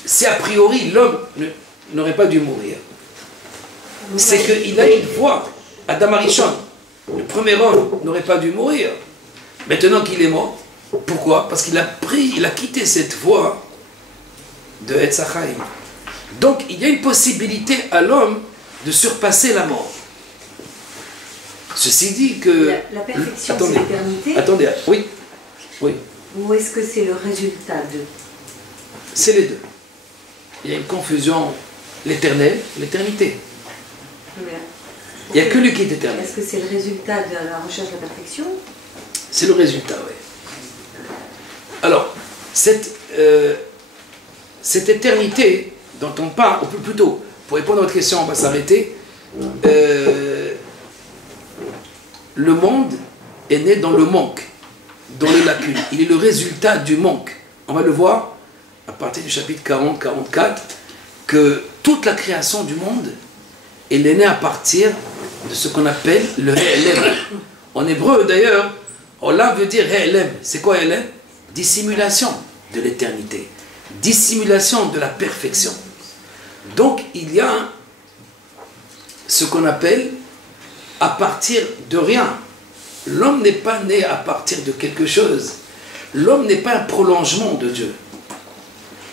si a priori l'homme n'aurait pas dû mourir, c'est qu'il a une voie. Adam Arishon, le premier homme, n'aurait pas dû mourir. Maintenant qu'il est mort, pourquoi? Parce qu'il a quitté cette voie de Etz HaChaim. Donc, il y a une possibilité à l'homme de surpasser la mort. Ceci dit que... La perfection, c'est l'éternité. Attendez, oui. Ou est-ce que c'est le résultat de? C'est les deux. Il y a une confusion, l'éternel, l'éternité. Il n'y a que lui qui est éternel. Est-ce que c'est le résultat de la recherche de la perfection? C'est le résultat, oui. Alors, cette éternité dont on parle, ou plutôt, pour répondre à votre question, on va s'arrêter. Le monde est né dans le manque, dans les lacunes. Il est le résultat du manque. On va le voir à partir du chapitre 40-44, que toute la création du monde, elle est née à partir de ce qu'on appelle le He'elem. En hébreu d'ailleurs, Olam veut dire He'elem. C'est quoi He'elem? Dissimulation de l'éternité, dissimulation de la perfection. Donc il y a ce qu'on appelle à partir de rien. L'homme n'est pas né à partir de quelque chose. L'homme n'est pas un prolongement de Dieu.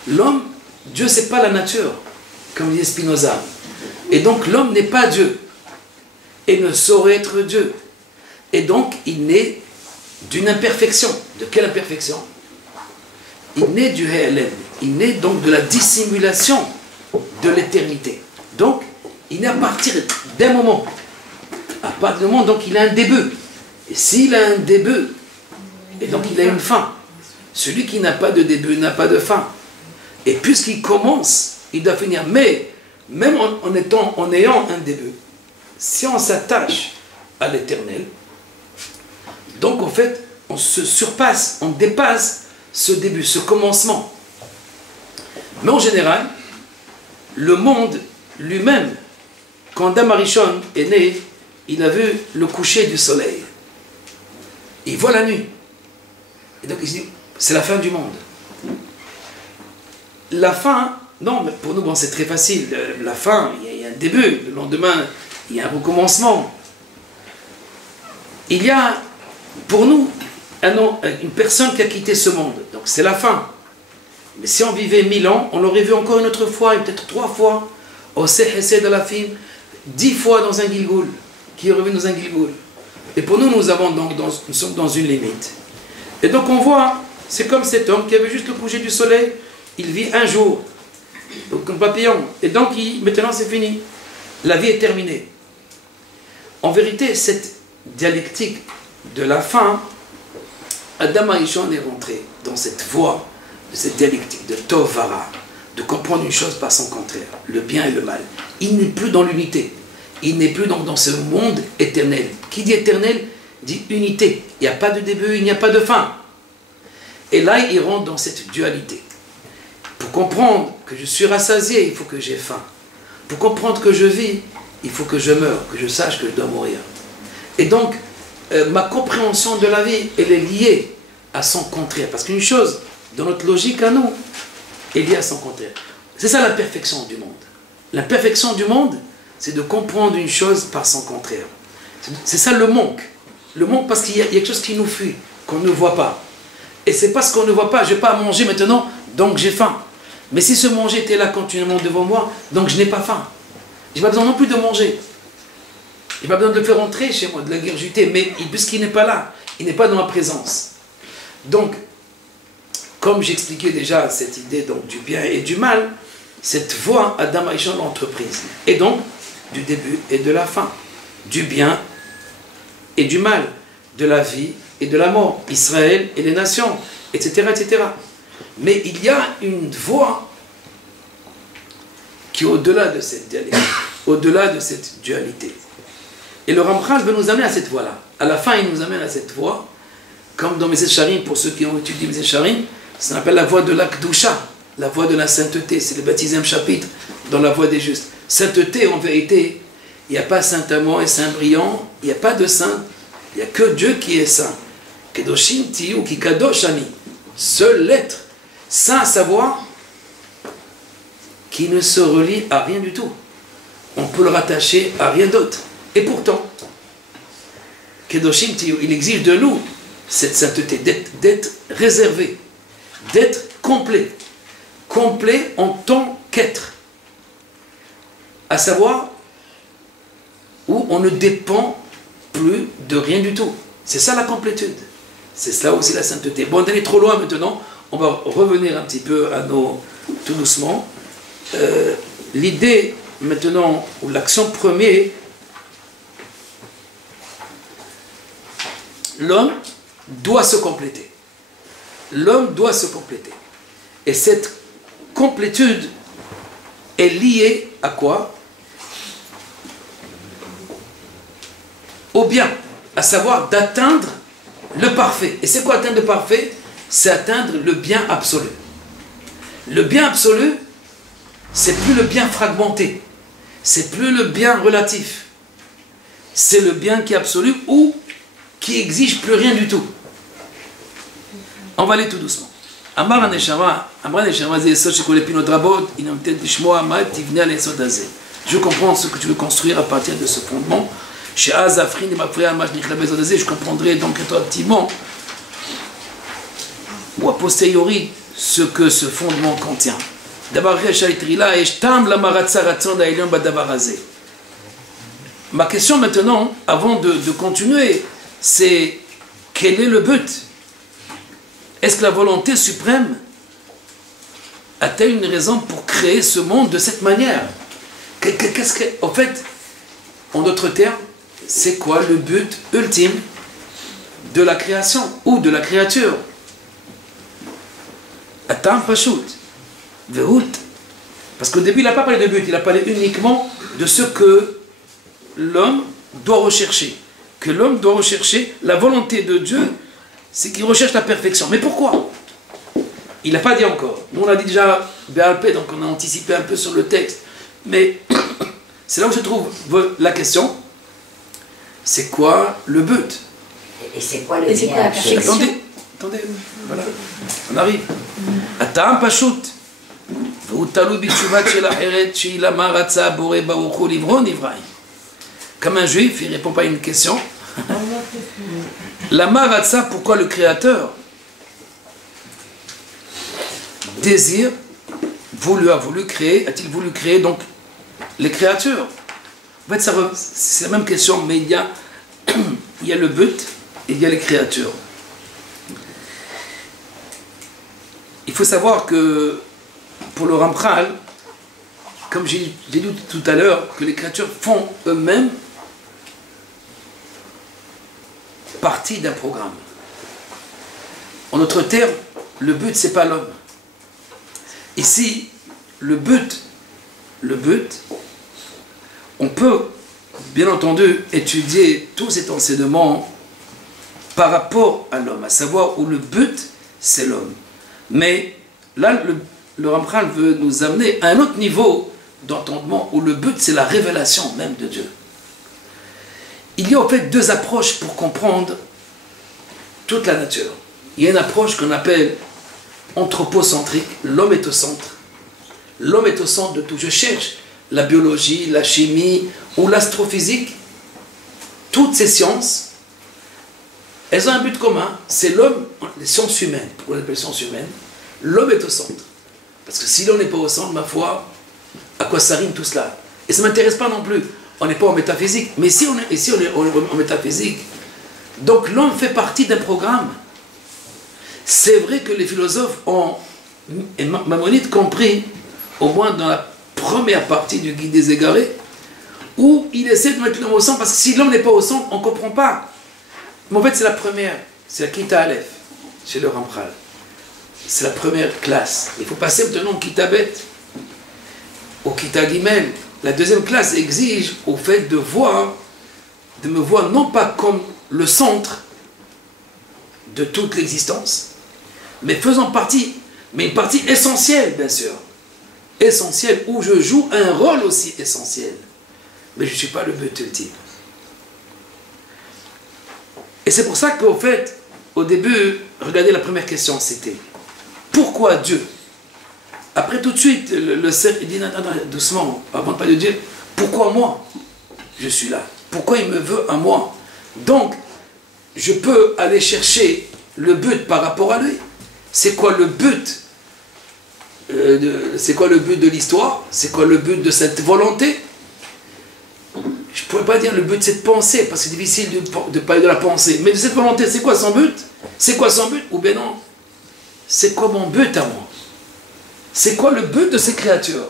L'homme, Dieu c'est pas la nature, comme dit Spinoza. Et donc l'homme n'est pas Dieu. Et ne saurait être Dieu. Et donc il naît d'une imperfection. De quelle imperfection? Il naît du He'elem. Il naît donc de la dissimulation de l'éternité. Donc il naît à partir d'un moment. À partir du moment, donc il a un début. Et s'il a un début, et donc il a une fin. Celui qui n'a pas de début n'a pas de fin. Et puisqu'il commence, il doit finir. Mais, même en ayant un début, si on s'attache à l'éternel, donc en fait, on se surpasse, on dépasse ce début, ce commencement. Mais en général, le monde lui-même, quand Adam Arishon est né, il a vu le coucher du soleil. Il voit la nuit. Et donc il se dit, c'est la fin du monde. La fin, non, mais pour nous, bon, c'est très facile. La fin, il y a un début. Le lendemain, il y a un recommencement. Il y a, pour nous, une personne qui a quitté ce monde. Donc c'est la fin. Mais si on vivait 1000 ans, on l'aurait vu encore une autre fois, et peut-être 3 fois. Au Sehesed de la film, 10 fois dans un Gilgoul, qui est revenu dans un Gilgoul. Et pour nous, nous sommes dans une limite. Et donc on voit, c'est comme cet homme qui avait juste le coucher du soleil, il vit un jour, comme papillon. Et donc maintenant c'est fini. La vie est terminée. En vérité, cette dialectique de la fin, Adam Arishon est rentré dans cette voie de cette dialectique de Tov Vara, de comprendre une chose par son contraire, le bien et le mal. Il n'est plus dans l'unité. Il n'est plus dans ce monde éternel. Qui dit éternel, dit unité. Il n'y a pas de début, il n'y a pas de fin. Et là, il rentre dans cette dualité. Pour comprendre que je suis rassasié, il faut que j'ai faim. Pour comprendre que je vis, il faut que je meure, que je sache que je dois mourir. Et donc, ma compréhension de la vie, elle est liée à son contraire. Parce qu'une chose, dans notre logique à nous, est liée à son contraire. C'est ça la perfection du monde. La perfection du monde, c'est de comprendre une chose par son contraire. C'est ça le manque. Le manque parce qu'il y a quelque chose qui nous fuit, qu'on ne voit pas. Et c'est parce qu'on ne voit pas, je n'ai pas à manger maintenant, donc j'ai faim. Mais si ce manger était là continuellement devant moi, donc je n'ai pas faim. Je n'ai pas besoin non plus de manger. Je n'ai pas besoin de le faire entrer chez moi, de l'ingurgiter, mais puisqu'il n'est pas là, il n'est pas dans ma présence. Donc, comme j'expliquais déjà cette idée donc, du bien et du mal, cette voie Adam Arishon l'entreprise. Et donc, du début et de la fin, du bien et du mal, de la vie et de la mort, Israël et les nations, etc., etc. Mais il y a une voie qui est au-delà de cette dialectique, au-delà de cette dualité. Et le Ramchal veut nous amener à cette voie-là. À la fin, il nous amène à cette voie, comme dans Mesech Sharim, pour ceux qui ont étudié Mesech Sharim, ça s'appelle la voie de la Kedusha, la voie de la sainteté. C'est le 26e chapitre dans la voie des justes. Sainteté, en vérité, il n'y a pas Saint Amand et Saint Briand, il n'y a pas de saint, il n'y a que Dieu qui est saint. Kedoshim tiyu ki kadosh ani. Seul l'être, saint à savoir, qui ne se relie à rien du tout. On peut le rattacher à rien d'autre. Et pourtant, Kedoshim tiyu, il exige de nous cette sainteté, d'être réservé, d'être complet. Complet en tant qu'être. À savoir, où on ne dépend plus de rien du tout. C'est ça la complétude. C'est cela aussi la sainteté. Bon, d'aller trop loin maintenant, on va revenir un petit peu à nos... tout doucement. L'idée maintenant, ou l'action première, l'homme doit se compléter. L'homme doit se compléter. Et cette complétude est liée à quoi? Au bien, à savoir d'atteindre le parfait. Et c'est quoi atteindre le parfait? C'est atteindre le bien absolu. Le bien absolu, c'est plus le bien fragmenté, c'est plus le bien relatif, c'est le bien qui est absolu ou qui exige plus rien du tout. On va aller tout doucement. Je comprends ce que tu veux construire à partir de ce fondement. Je comprendrai donc rétroactivement ou a posteriori ce que ce fondement contient. Ma question maintenant, avant de continuer, c'est quel est le but? Est-ce que la volonté suprême a-t-elle une raison pour créer ce monde de cette manière? Qu'est-ce que, en fait, en d'autres termes, c'est quoi le but ultime de la création ou de la créature? Atam Pachout, Vehout. Parce qu'au début, il n'a pas parlé de but, il a parlé uniquement de ce que l'homme doit rechercher. Que l'homme doit rechercher la volonté de Dieu, c'est qu'il recherche la perfection. Mais pourquoi? Il n'a pas dit encore. Nous, on a dit déjà BALP, donc on a anticipé un peu sur le texte. Mais c'est là où se trouve la question. C'est quoi le but? Et c'est quoi le bien? Attendez, voilà, on arrive. Atam Pachout. Comme un juif, il ne répond pas à une question. La maratza, pourquoi le Créateur désire, a-t-il voulu créer donc les créatures? En fait, c'est la même question, mais il y a le but et il y a les créatures. Il faut savoir que pour le Ramchal, comme j'ai dit tout à l'heure, que les créatures font eux-mêmes partie d'un programme. En d'autres termes, le but, c'est pas l'homme. Ici, le but, on peut, bien entendu, étudier tout cet enseignement par rapport à l'homme, à savoir où le but, c'est l'homme. Mais là, le Ramchal veut nous amener à un autre niveau d'entendement où le but, c'est la révélation même de Dieu. Il y a en fait deux approches pour comprendre toute la nature. Il y a une approche qu'on appelle anthropocentrique, l'homme est au centre. L'homme est au centre de tout. Je cherche la biologie, la chimie ou l'astrophysique. Toutes ces sciences, elles ont un but commun, c'est l'homme, les sciences humaines. Pourquoi on appelle sciences humaines? L'homme est au centre. Parce que si l'on n'est pas au centre, ma foi, à quoi ça rime tout cela? Et ça ne m'intéresse pas non plus. On n'est pas en métaphysique. Mais si on est en métaphysique, donc l'homme fait partie d'un programme. C'est vrai que les philosophes ont, et Maimonides compris, au moins dans la première partie du Guide des Égarés, où il essaie de mettre l'homme au centre, parce que si l'homme n'est pas au centre, on ne comprend pas. Mais en fait, c'est la première, c'est la Kita Aleph, chez le Ramchal. C'est la première classe. Il faut passer maintenant au Kita Bet, au Kita Gimel. La deuxième classe exige au fait de me voir non pas comme le centre de toute l'existence, mais faisant partie Mais une partie essentielle, bien sûr. Essentielle, où je joue un rôle aussi essentiel. Mais je ne suis pas le but ultime. Et c'est pour ça qu'au fait, au début, regardez la première question, c'était pourquoi Dieu? Après tout de suite, le cerf, il dit non, doucement, avant de parler de Dieu, pourquoi moi je suis là? Pourquoi il me veut à moi? Donc, je peux aller chercher le but par rapport à lui. C'est quoi le but? C'est quoi le but de l'histoire? C'est quoi le but de cette volonté? Je ne pourrais pas dire le but de cette pensée, parce que c'est difficile de parler de la pensée. Mais de cette volonté, c'est quoi son but? C'est quoi son but? Ou bien non, c'est quoi mon but à moi? C'est quoi le but de ces créatures?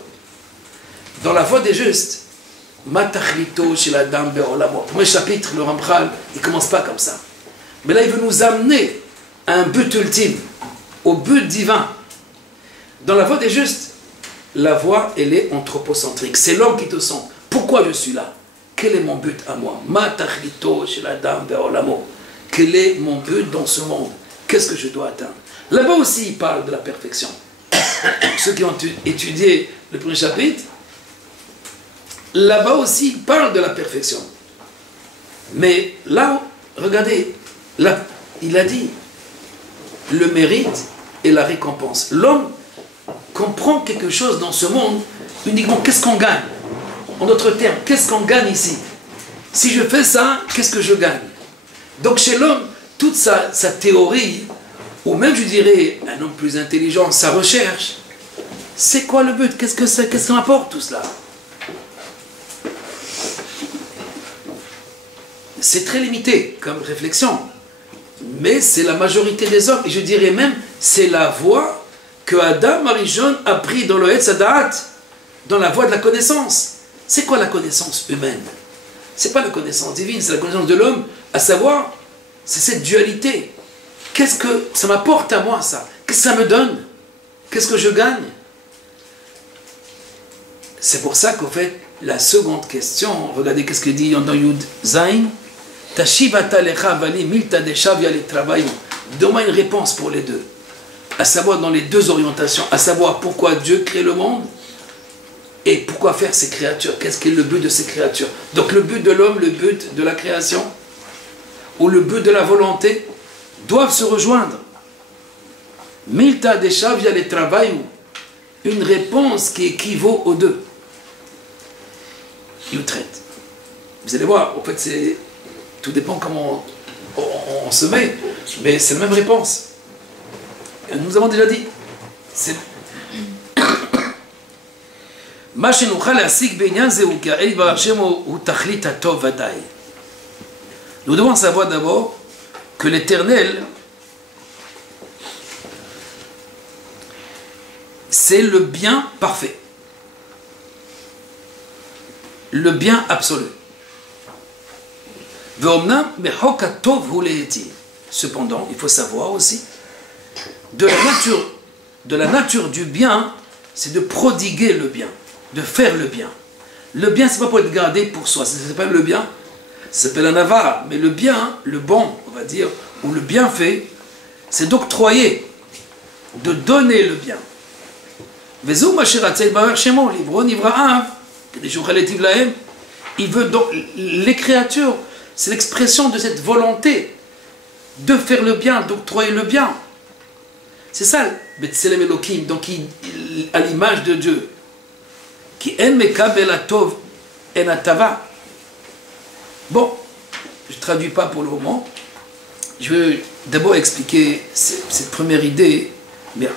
Dans la voie des justes, Matachlito chez la dame Be'olamo. Premier chapitre, le Ramchal, il ne commence pas comme ça. Mais là, il veut nous amener à un but ultime, au but divin. Dans la voie des justes, la voie, elle est anthropocentrique. C'est l'homme qui te sent. Pourquoi je suis là? Quel est mon but à moi? Matachlito chez la dame Be'olamo. Quel est mon but dans ce monde? Qu'est-ce que je dois atteindre? Là-bas aussi, il parle de la perfection. Ceux qui ont étudié le premier chapitre, là-bas aussi, il parle de la perfection. Mais là, regardez, là, il a dit le mérite et la récompense. L'homme comprend quelque chose dans ce monde uniquement qu'est-ce qu'on gagne. En d'autres termes, qu'est-ce qu'on gagne ici? Si je fais ça, qu'est-ce que je gagne? Donc chez l'homme, toute sa théorie, ou même je dirais un homme plus intelligent, sa recherche, c'est quoi le but? Qu'est-ce que c'est? Qu'est-ce qu'on apporte tout cela? C'est très limité comme réflexion, mais c'est la majorité des hommes, et je dirais même, c'est la voie que Adam Arishon a pris dans le Etz Hadaat, dans la voie de la connaissance. C'est quoi la connaissance humaine? C'est pas la connaissance divine, c'est la connaissance de l'homme, à savoir, c'est cette dualité. Qu'est-ce que ça m'apporte à moi, ça? Qu'est-ce que ça me donne? Qu'est-ce que je gagne? C'est pour ça qu'au fait, la seconde question, regardez qu'est-ce qu'il dit dans Yud Zain, donne-moi une réponse pour les deux, à savoir dans les deux orientations, à savoir pourquoi Dieu crée le monde et pourquoi faire ces créatures, qu'est-ce qui est le but de ces créatures. Donc le but de l'homme, le but de la création, ou le but de la volonté, doivent se rejoindre. Milta deshav via les travail, une réponse qui équivaut aux deux. Il traite. Vous allez voir, en fait, tout dépend comment on se met, mais c'est la même réponse. Nous avons déjà dit. Nous devons savoir d'abord que l'Éternel, c'est le bien parfait, le bien absolu. Cependant, il faut savoir aussi, de la nature du bien, c'est de prodiguer le bien, de faire le bien. Le bien, c'est pas pour être gardé pour soi, ça s'appelle le bien, ça s'appelle un avare, mais le bien, le bon, on va dire, ou le bienfait, c'est d'octroyer, de donner le bien. Il veut donc, les créatures, c'est l'expression de cette volonté de faire le bien, d'octroyer le bien. C'est ça, Betselem Elohim, donc à l'image de Dieu. Qui en mekabel atov en atava. Bon, je ne traduis pas pour le moment. Je vais d'abord expliquer cette première idée. Bien.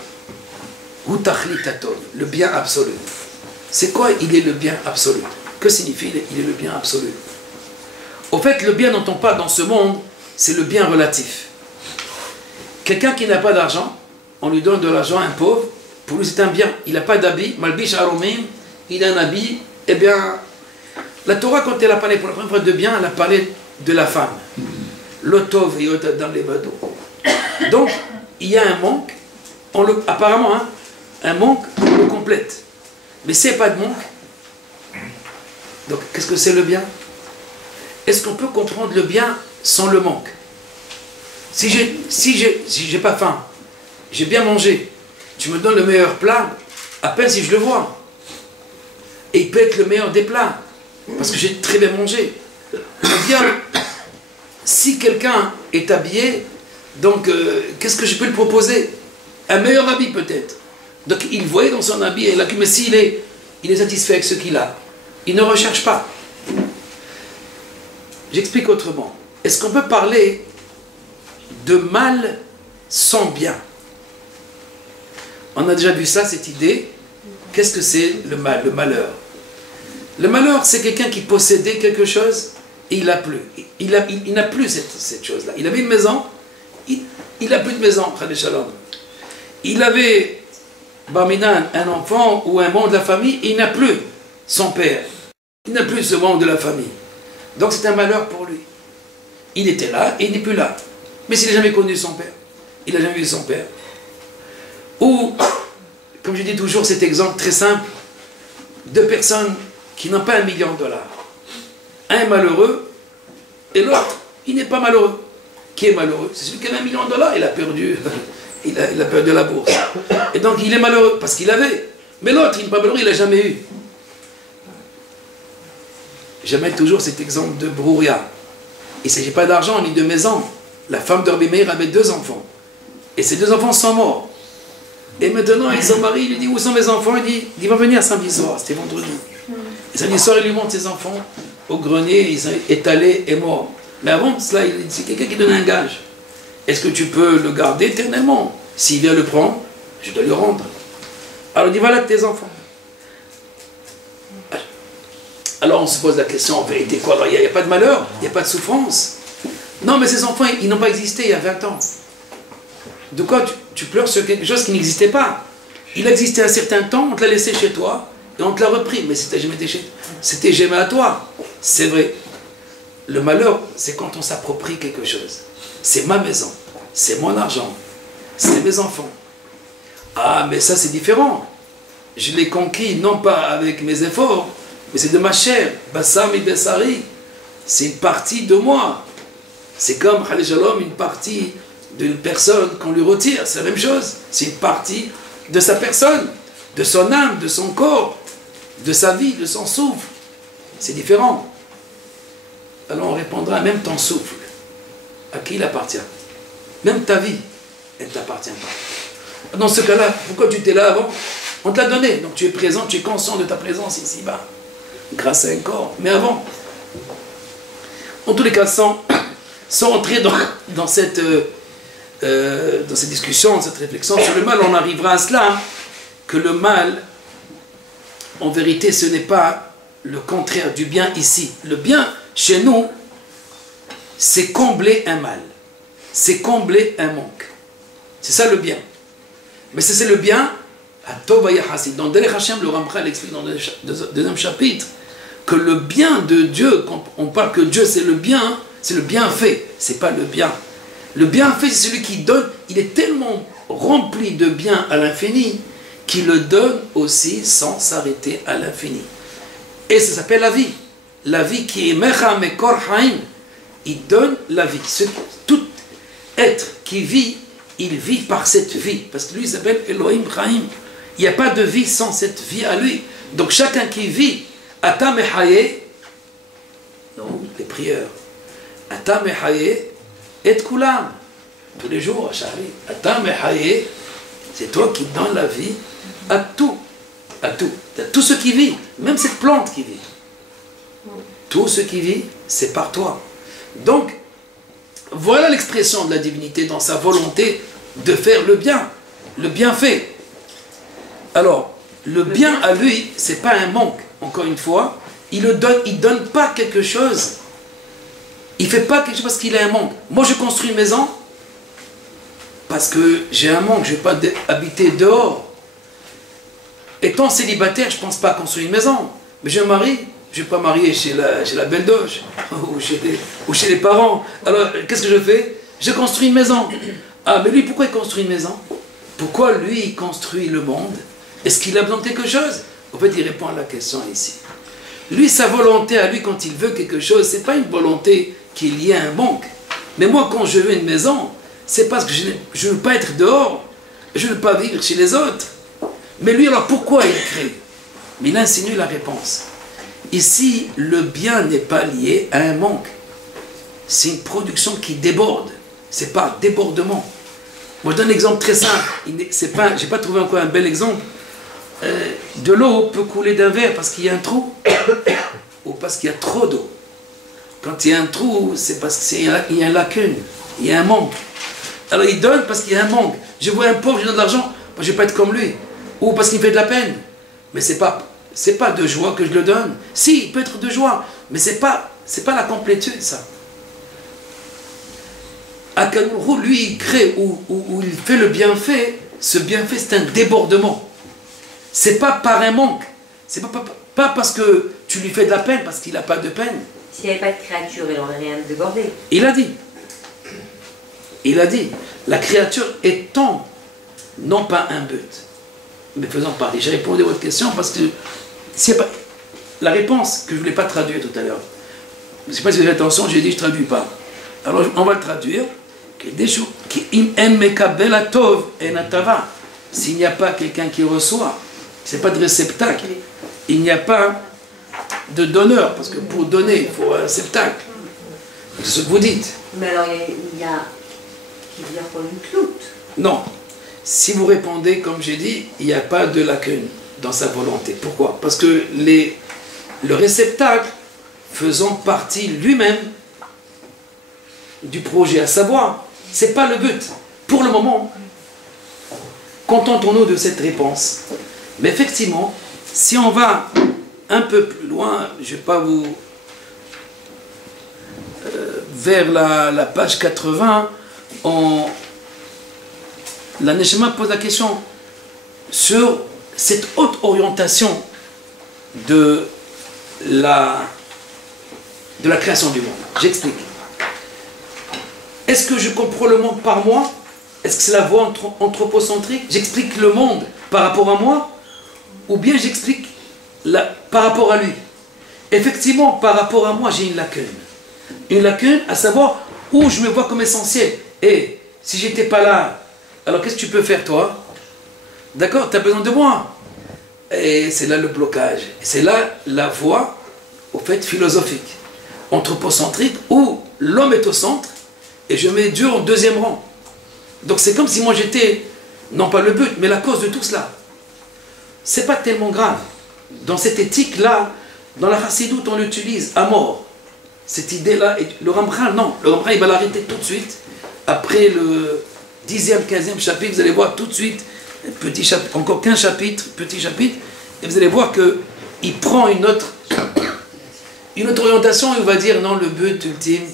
Le bien absolu. C'est quoi il est le bien absolu? Que signifie il est le bien absolu? Au fait, le bien dont on parle dans ce monde, c'est le bien relatif. Quelqu'un qui n'a pas d'argent, on lui donne de l'argent à un pauvre, pour lui c'est un bien. Il n'a pas d'habit, malbish aromim, il a un habit, eh bien, la Torah, quand elle a parlé pour la première fois de bien, elle a parlé de la femme. L'otov et dans les bateaux. Donc, il y a un manque, apparemment, hein, un manque, on le complète. Mais s'il n'y a pas de manque, donc qu'est-ce que c'est le bien? Est-ce qu'on peut comprendre le bien sans le manque? Si j'ai pas faim, j'ai bien mangé, tu me donnes le meilleur plat, à peine si je le vois. Et il peut être le meilleur des plats, parce que j'ai très bien mangé. Eh bien, si quelqu'un est habillé, donc qu'est-ce que je peux lui proposer? Un meilleur habit peut-être. Donc il voyait dans son habit, mais s'il est, il est satisfait avec ce qu'il a, il ne recherche pas. J'explique autrement. Est-ce qu'on peut parler de mal sans bien? On a déjà vu ça, cette idée. Qu'est-ce que c'est le mal, le malheur? Le malheur, c'est quelqu'un qui possédait quelque chose et il n'a plus. Il n'a plus cette chose-là. Il avait une maison, il n'a plus de maison, il avait Barminan, un enfant ou un membre de la famille, il n'a plus son père. Il n'a plus ce membre de la famille. Donc c'est un malheur pour lui. Il était là et il n'est plus là. Mais s'il n'a jamais connu son père, il n'a jamais vu son père. Ou, comme je dis toujours cet exemple très simple, deux personnes qui n'ont pas $1 million. Un est malheureux et l'autre, il n'est pas malheureux. Qui est malheureux? C'est celui qui a $1 million, il a perdu, il a perdu la bourse. Et donc il est malheureux parce qu'il avait. Mais l'autre, il n'est pas malheureux, il n'a jamais eu. J'amène toujours cet exemple de Brouria. Il ne s'agit pas d'argent ni de maison. La femme de Rabbi Meir avait 2 enfants. Et ces 2 enfants sont morts. Et maintenant, son mari lui dit, où sont mes enfants? Il dit, il va venir samedi soir, c'était vendredi. Et samedi soir, il lui montre ses enfants au grenier, ils sont étalés et morts. Mais avant cela, c'est quelqu'un qui donne un gage. Est-ce que tu peux le garder éternellement? S'il vient le prendre, je dois le rendre. Alors il dit, voilà tes enfants. Alors on se pose la question, en vérité, quoi? Alors il n'y a pas de malheur, il n'y a pas de souffrance. Non, mais ces enfants, ils n'ont pas existé il y a 20 ans. De quoi tu pleures sur quelque chose qui n'existait pas? Il existait un certain temps, on te l'a laissé chez toi, et on te l'a repris. Mais c'était jamais à toi. C'est vrai. Le malheur, c'est quand on s'approprie quelque chose. C'est ma maison, c'est mon argent, c'est mes enfants. Ah, mais ça c'est différent. Je l'ai conquis, non pas avec mes efforts, mais c'est de ma chair. Bassam et Bessari, c'est une partie de moi. C'est comme, Shalom, une partie d'une personne qu'on lui retire, c'est la même chose. C'est une partie de sa personne, de son âme, de son corps, de sa vie, de son souffle. C'est différent. Alors on répondra, même ton souffle, à qui il appartient? Même ta vie, elle ne t'appartient pas. Dans ce cas-là, pourquoi tu étais là avant? On te l'a donné, donc tu es présent, tu es conscient de ta présence ici-bas, grâce à un corps. Mais avant, en tous les cas, sans entrer dans cette discussion, dans cette réflexion sur le mal, on arrivera à cela, que le mal, en vérité, ce n'est pas le contraire du bien ici. Le bien, chez nous, c'est combler un mal. C'est combler un manque. C'est ça le bien. Mais c'est le bien, à Tova Yahassid. Dans Derech Hashem, le Ramchal explique dans le deuxième chapitre, que le bien de Dieu, quand on parle que Dieu c'est le bienfait, c'est pas le bien. Le bienfait, c'est celui qui donne, il est tellement rempli de bien à l'infini, qu'il le donne aussi sans s'arrêter à l'infini. Et ça s'appelle la vie. La vie qui est Mecha Mekor Haim, il donne la vie. Tout être qui vit, il vit par cette vie. Parce que lui, il s'appelle Elohim Chaim. Il n'y a pas de vie sans cette vie à lui. Donc chacun qui vit, Ata Mechaye, non, les prières, Ata Mechaye, et Kulam, tous les jours, Shari, Ata Mechaye, c'est toi qui donnes la vie à tout. À tout. À tout ce qui vit, même cette plante qui vit. Tout ce qui vit, c'est par toi. Donc, voilà l'expression de la divinité dans sa volonté de faire le bien, le bienfait. Alors, le bien à lui, c'est pas un manque. Encore une fois, il donne pas quelque chose. Il fait pas quelque chose parce qu'il a un manque. Moi, je construis une maison parce que j'ai un manque. Je vais pas habiter dehors. Étant célibataire, je pense pas à construire une maison. Mais je me marie. Je ne vais pas marier chez la belle doge ou chez les parents. Alors, qu'est-ce que je fais? Je construis une maison. Ah, mais lui, pourquoi il construit une maison? Pourquoi lui, il construit le monde? Est-ce qu'il a besoin de quelque chose? En fait, il répond à la question ici. Lui, sa volonté à lui, quand il veut quelque chose, ce n'est pas une volonté qu'il y ait un manque. Mais moi, quand je veux une maison, c'est parce que je ne veux pas être dehors. Je ne veux pas vivre chez les autres. Mais lui, alors pourquoi il crée? Mais il insinue la réponse. Ici, le bien n'est pas lié à un manque. C'est une production qui déborde. Ce n'est pas débordement. Moi, je donne un exemple très simple. Je n'ai pas trouvé encore un bel exemple. De l'eau peut couler d'un verre parce qu'il y a un trou ou parce qu'il y a trop d'eau. Quand il y a un trou, c'est parce qu'il y a une lacune, il y a un manque. Alors il donne parce qu'il y a un manque. Je vois un pauvre, je donne de l'argent, moi, je ne vais pas être comme lui. Ou parce qu'il me fait de la peine. Mais ce n'est pas de joie que je le donne. Si, il peut être de joie, mais ce n'est pas la complétude, ça. Akadourou, lui, il crée ou il fait le bienfait. Ce bienfait, c'est un débordement. Ce n'est pas par un manque. C'est pas parce que tu lui fais de la peine, parce qu'il n'a pas de peine. S'il n'y avait pas de créature, il n'aurait rien débordé. Il a dit, la créature étant non pas un but, mais faisant partie. J'ai répondu à votre question parce que c'est pas la réponse que je ne voulais pas traduire tout à l'heure. Je ne sais pas si vous avez attention, j'ai dit je ne traduis pas. Alors on va le traduire. S'il n'y a pas quelqu'un qui reçoit, ce n'est pas de réceptacle. Il n'y a pas de donneur, parce que pour donner, il faut un réceptacle. C'est ce que vous dites. Mais alors, il y a qui vient pour une cloute. Non. Si vous répondez, comme j'ai dit, il n'y a pas de lacune dans sa volonté. Pourquoi? Parce que le réceptacle faisant partie lui-même du projet, à savoir, ce n'est pas le but. Pour le moment, contentons-nous de cette réponse. Mais effectivement, si on va un peu plus loin, je ne vais pas vous... vers la page 80, la Neshama pose la question sur cette haute orientation de la création du monde. J'explique. Est-ce que je comprends le monde par moi? Est-ce que c'est la voie anthropocentrique? J'explique le monde par rapport à moi? Ou bien j'explique par rapport à lui? Effectivement, par rapport à moi, j'ai une lacune. Une lacune, à savoir où je me vois comme essentiel. Et si j'étais pas là, alors qu'est-ce que tu peux faire toi? D'accord, tu as besoin de moi. Et c'est là le blocage. C'est là la voie, au fait, philosophique, anthropocentrique, où l'homme est au centre et je mets Dieu en deuxième rang. Donc c'est comme si moi j'étais, non pas le but, mais la cause de tout cela. C'est pas tellement grave. Dans cette éthique-là, dans la Chassidoute, on l'utilise à mort. Cette idée-là, le Ramchal, non. Le Ramchal, il va l'arrêter tout de suite. Après le 10e, 15e chapitre, vous allez voir tout de suite, petit chapitre, encore 15 chapitres, petit chapitre, et vous allez voir qu'il prend une autre orientation, et il va dire, non, le but ultime,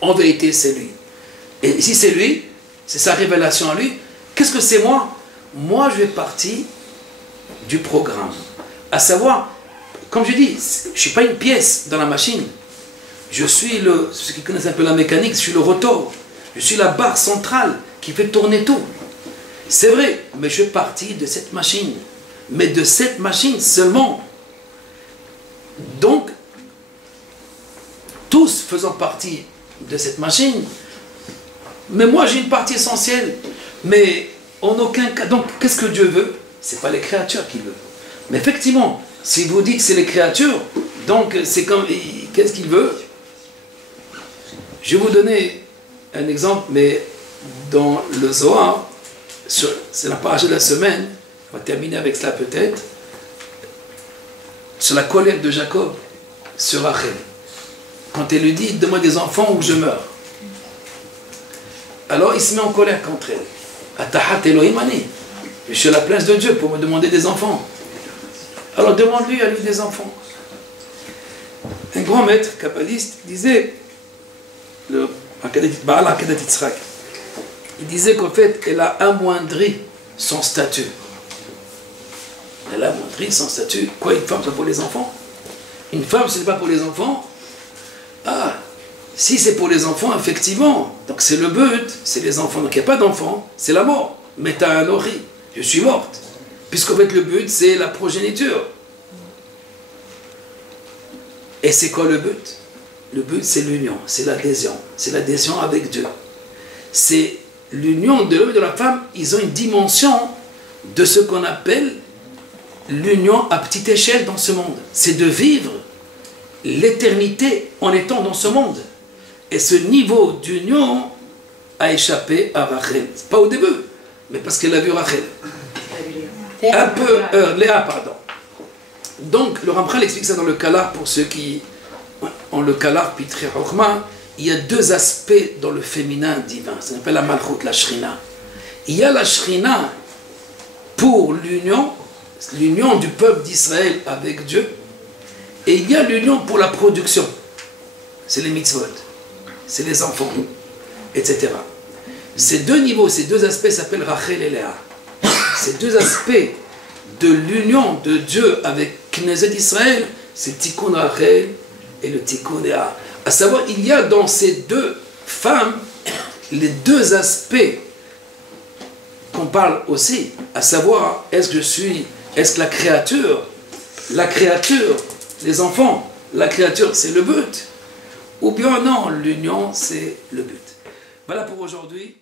en vérité, c'est lui. Et si c'est lui, c'est sa révélation à lui, qu'est-ce que c'est moi? Moi, je fais partie du programme. À savoir, comme je dis, je ne suis pas une pièce dans la machine. Je suis ceux qui connaissent un peu la mécanique, je suis le rotor. Je suis la barre centrale qui fait tourner tout. C'est vrai, mais je fais partie de cette machine. Mais de cette machine seulement. Donc, tous faisant partie de cette machine, mais moi j'ai une partie essentielle. Mais en aucun cas, donc qu'est-ce que Dieu veut? Ce n'est pas les créatures qu'il veut. Mais effectivement, si vous dites que c'est les créatures, donc c'est comme, qu'est-ce qu'il veut? Je vais vous donner un exemple, mais dans le Zohar, c'est la paracha de la semaine, on va terminer avec cela peut-être, sur la colère de Jacob sur Rachel. Quand elle lui dit, donne-moi des enfants ou je meurs. Alors il se met en colère contre elle. Atahat Elohim ani. Je suis à la place de Dieu pour me demander des enfants. Alors demande-lui à lui des enfants. Un grand maître kabbaliste disait, Baal HaKadat Yitzhak, il disait qu'en fait, elle a amoindri son statut. Elle a amoindri son statut. Quoi, une femme, c'est pour les enfants? Une femme, ce n'est pas pour les enfants? Ah, si c'est pour les enfants, effectivement, donc c'est le but, c'est les enfants. Donc il n'y a pas d'enfants, c'est la mort. Meta Anori, je suis morte. Puisqu'en fait, le but, c'est la progéniture. Et c'est quoi le but? Le but, c'est l'union, c'est l'adhésion avec Dieu. C'est l'union de l'homme et de la femme, ils ont une dimension de ce qu'on appelle l'union à petite échelle dans ce monde. C'est de vivre l'éternité en étant dans ce monde. Et ce niveau d'union a échappé à Rachel. Pas au début, mais parce qu'elle a vu Rachel. Un peu, Léa, pardon. Donc, le Ramchal explique ça dans le Kalar, pour ceux qui ont le Kalar, puis très rarement, il y a deux aspects dans le féminin divin. Ça s'appelle la Malchut, la Shrina. Il y a la Shrina pour l'union du peuple d'Israël avec Dieu, et il y a l'union pour la production. C'est les mitzvot, c'est les enfants, etc. Ces deux niveaux, ces deux aspects s'appellent Rachel et Léa. Ces deux aspects de l'union de Dieu avec Knesset d'Israël, c'est Tikkun Rachel et le Tikkun Léa. À savoir, il y a dans ces deux femmes les deux aspects qu'on parle aussi, à savoir, est-ce que la créature, les enfants, la créature c'est le but, ou bien non, l'union c'est le but. Voilà pour aujourd'hui.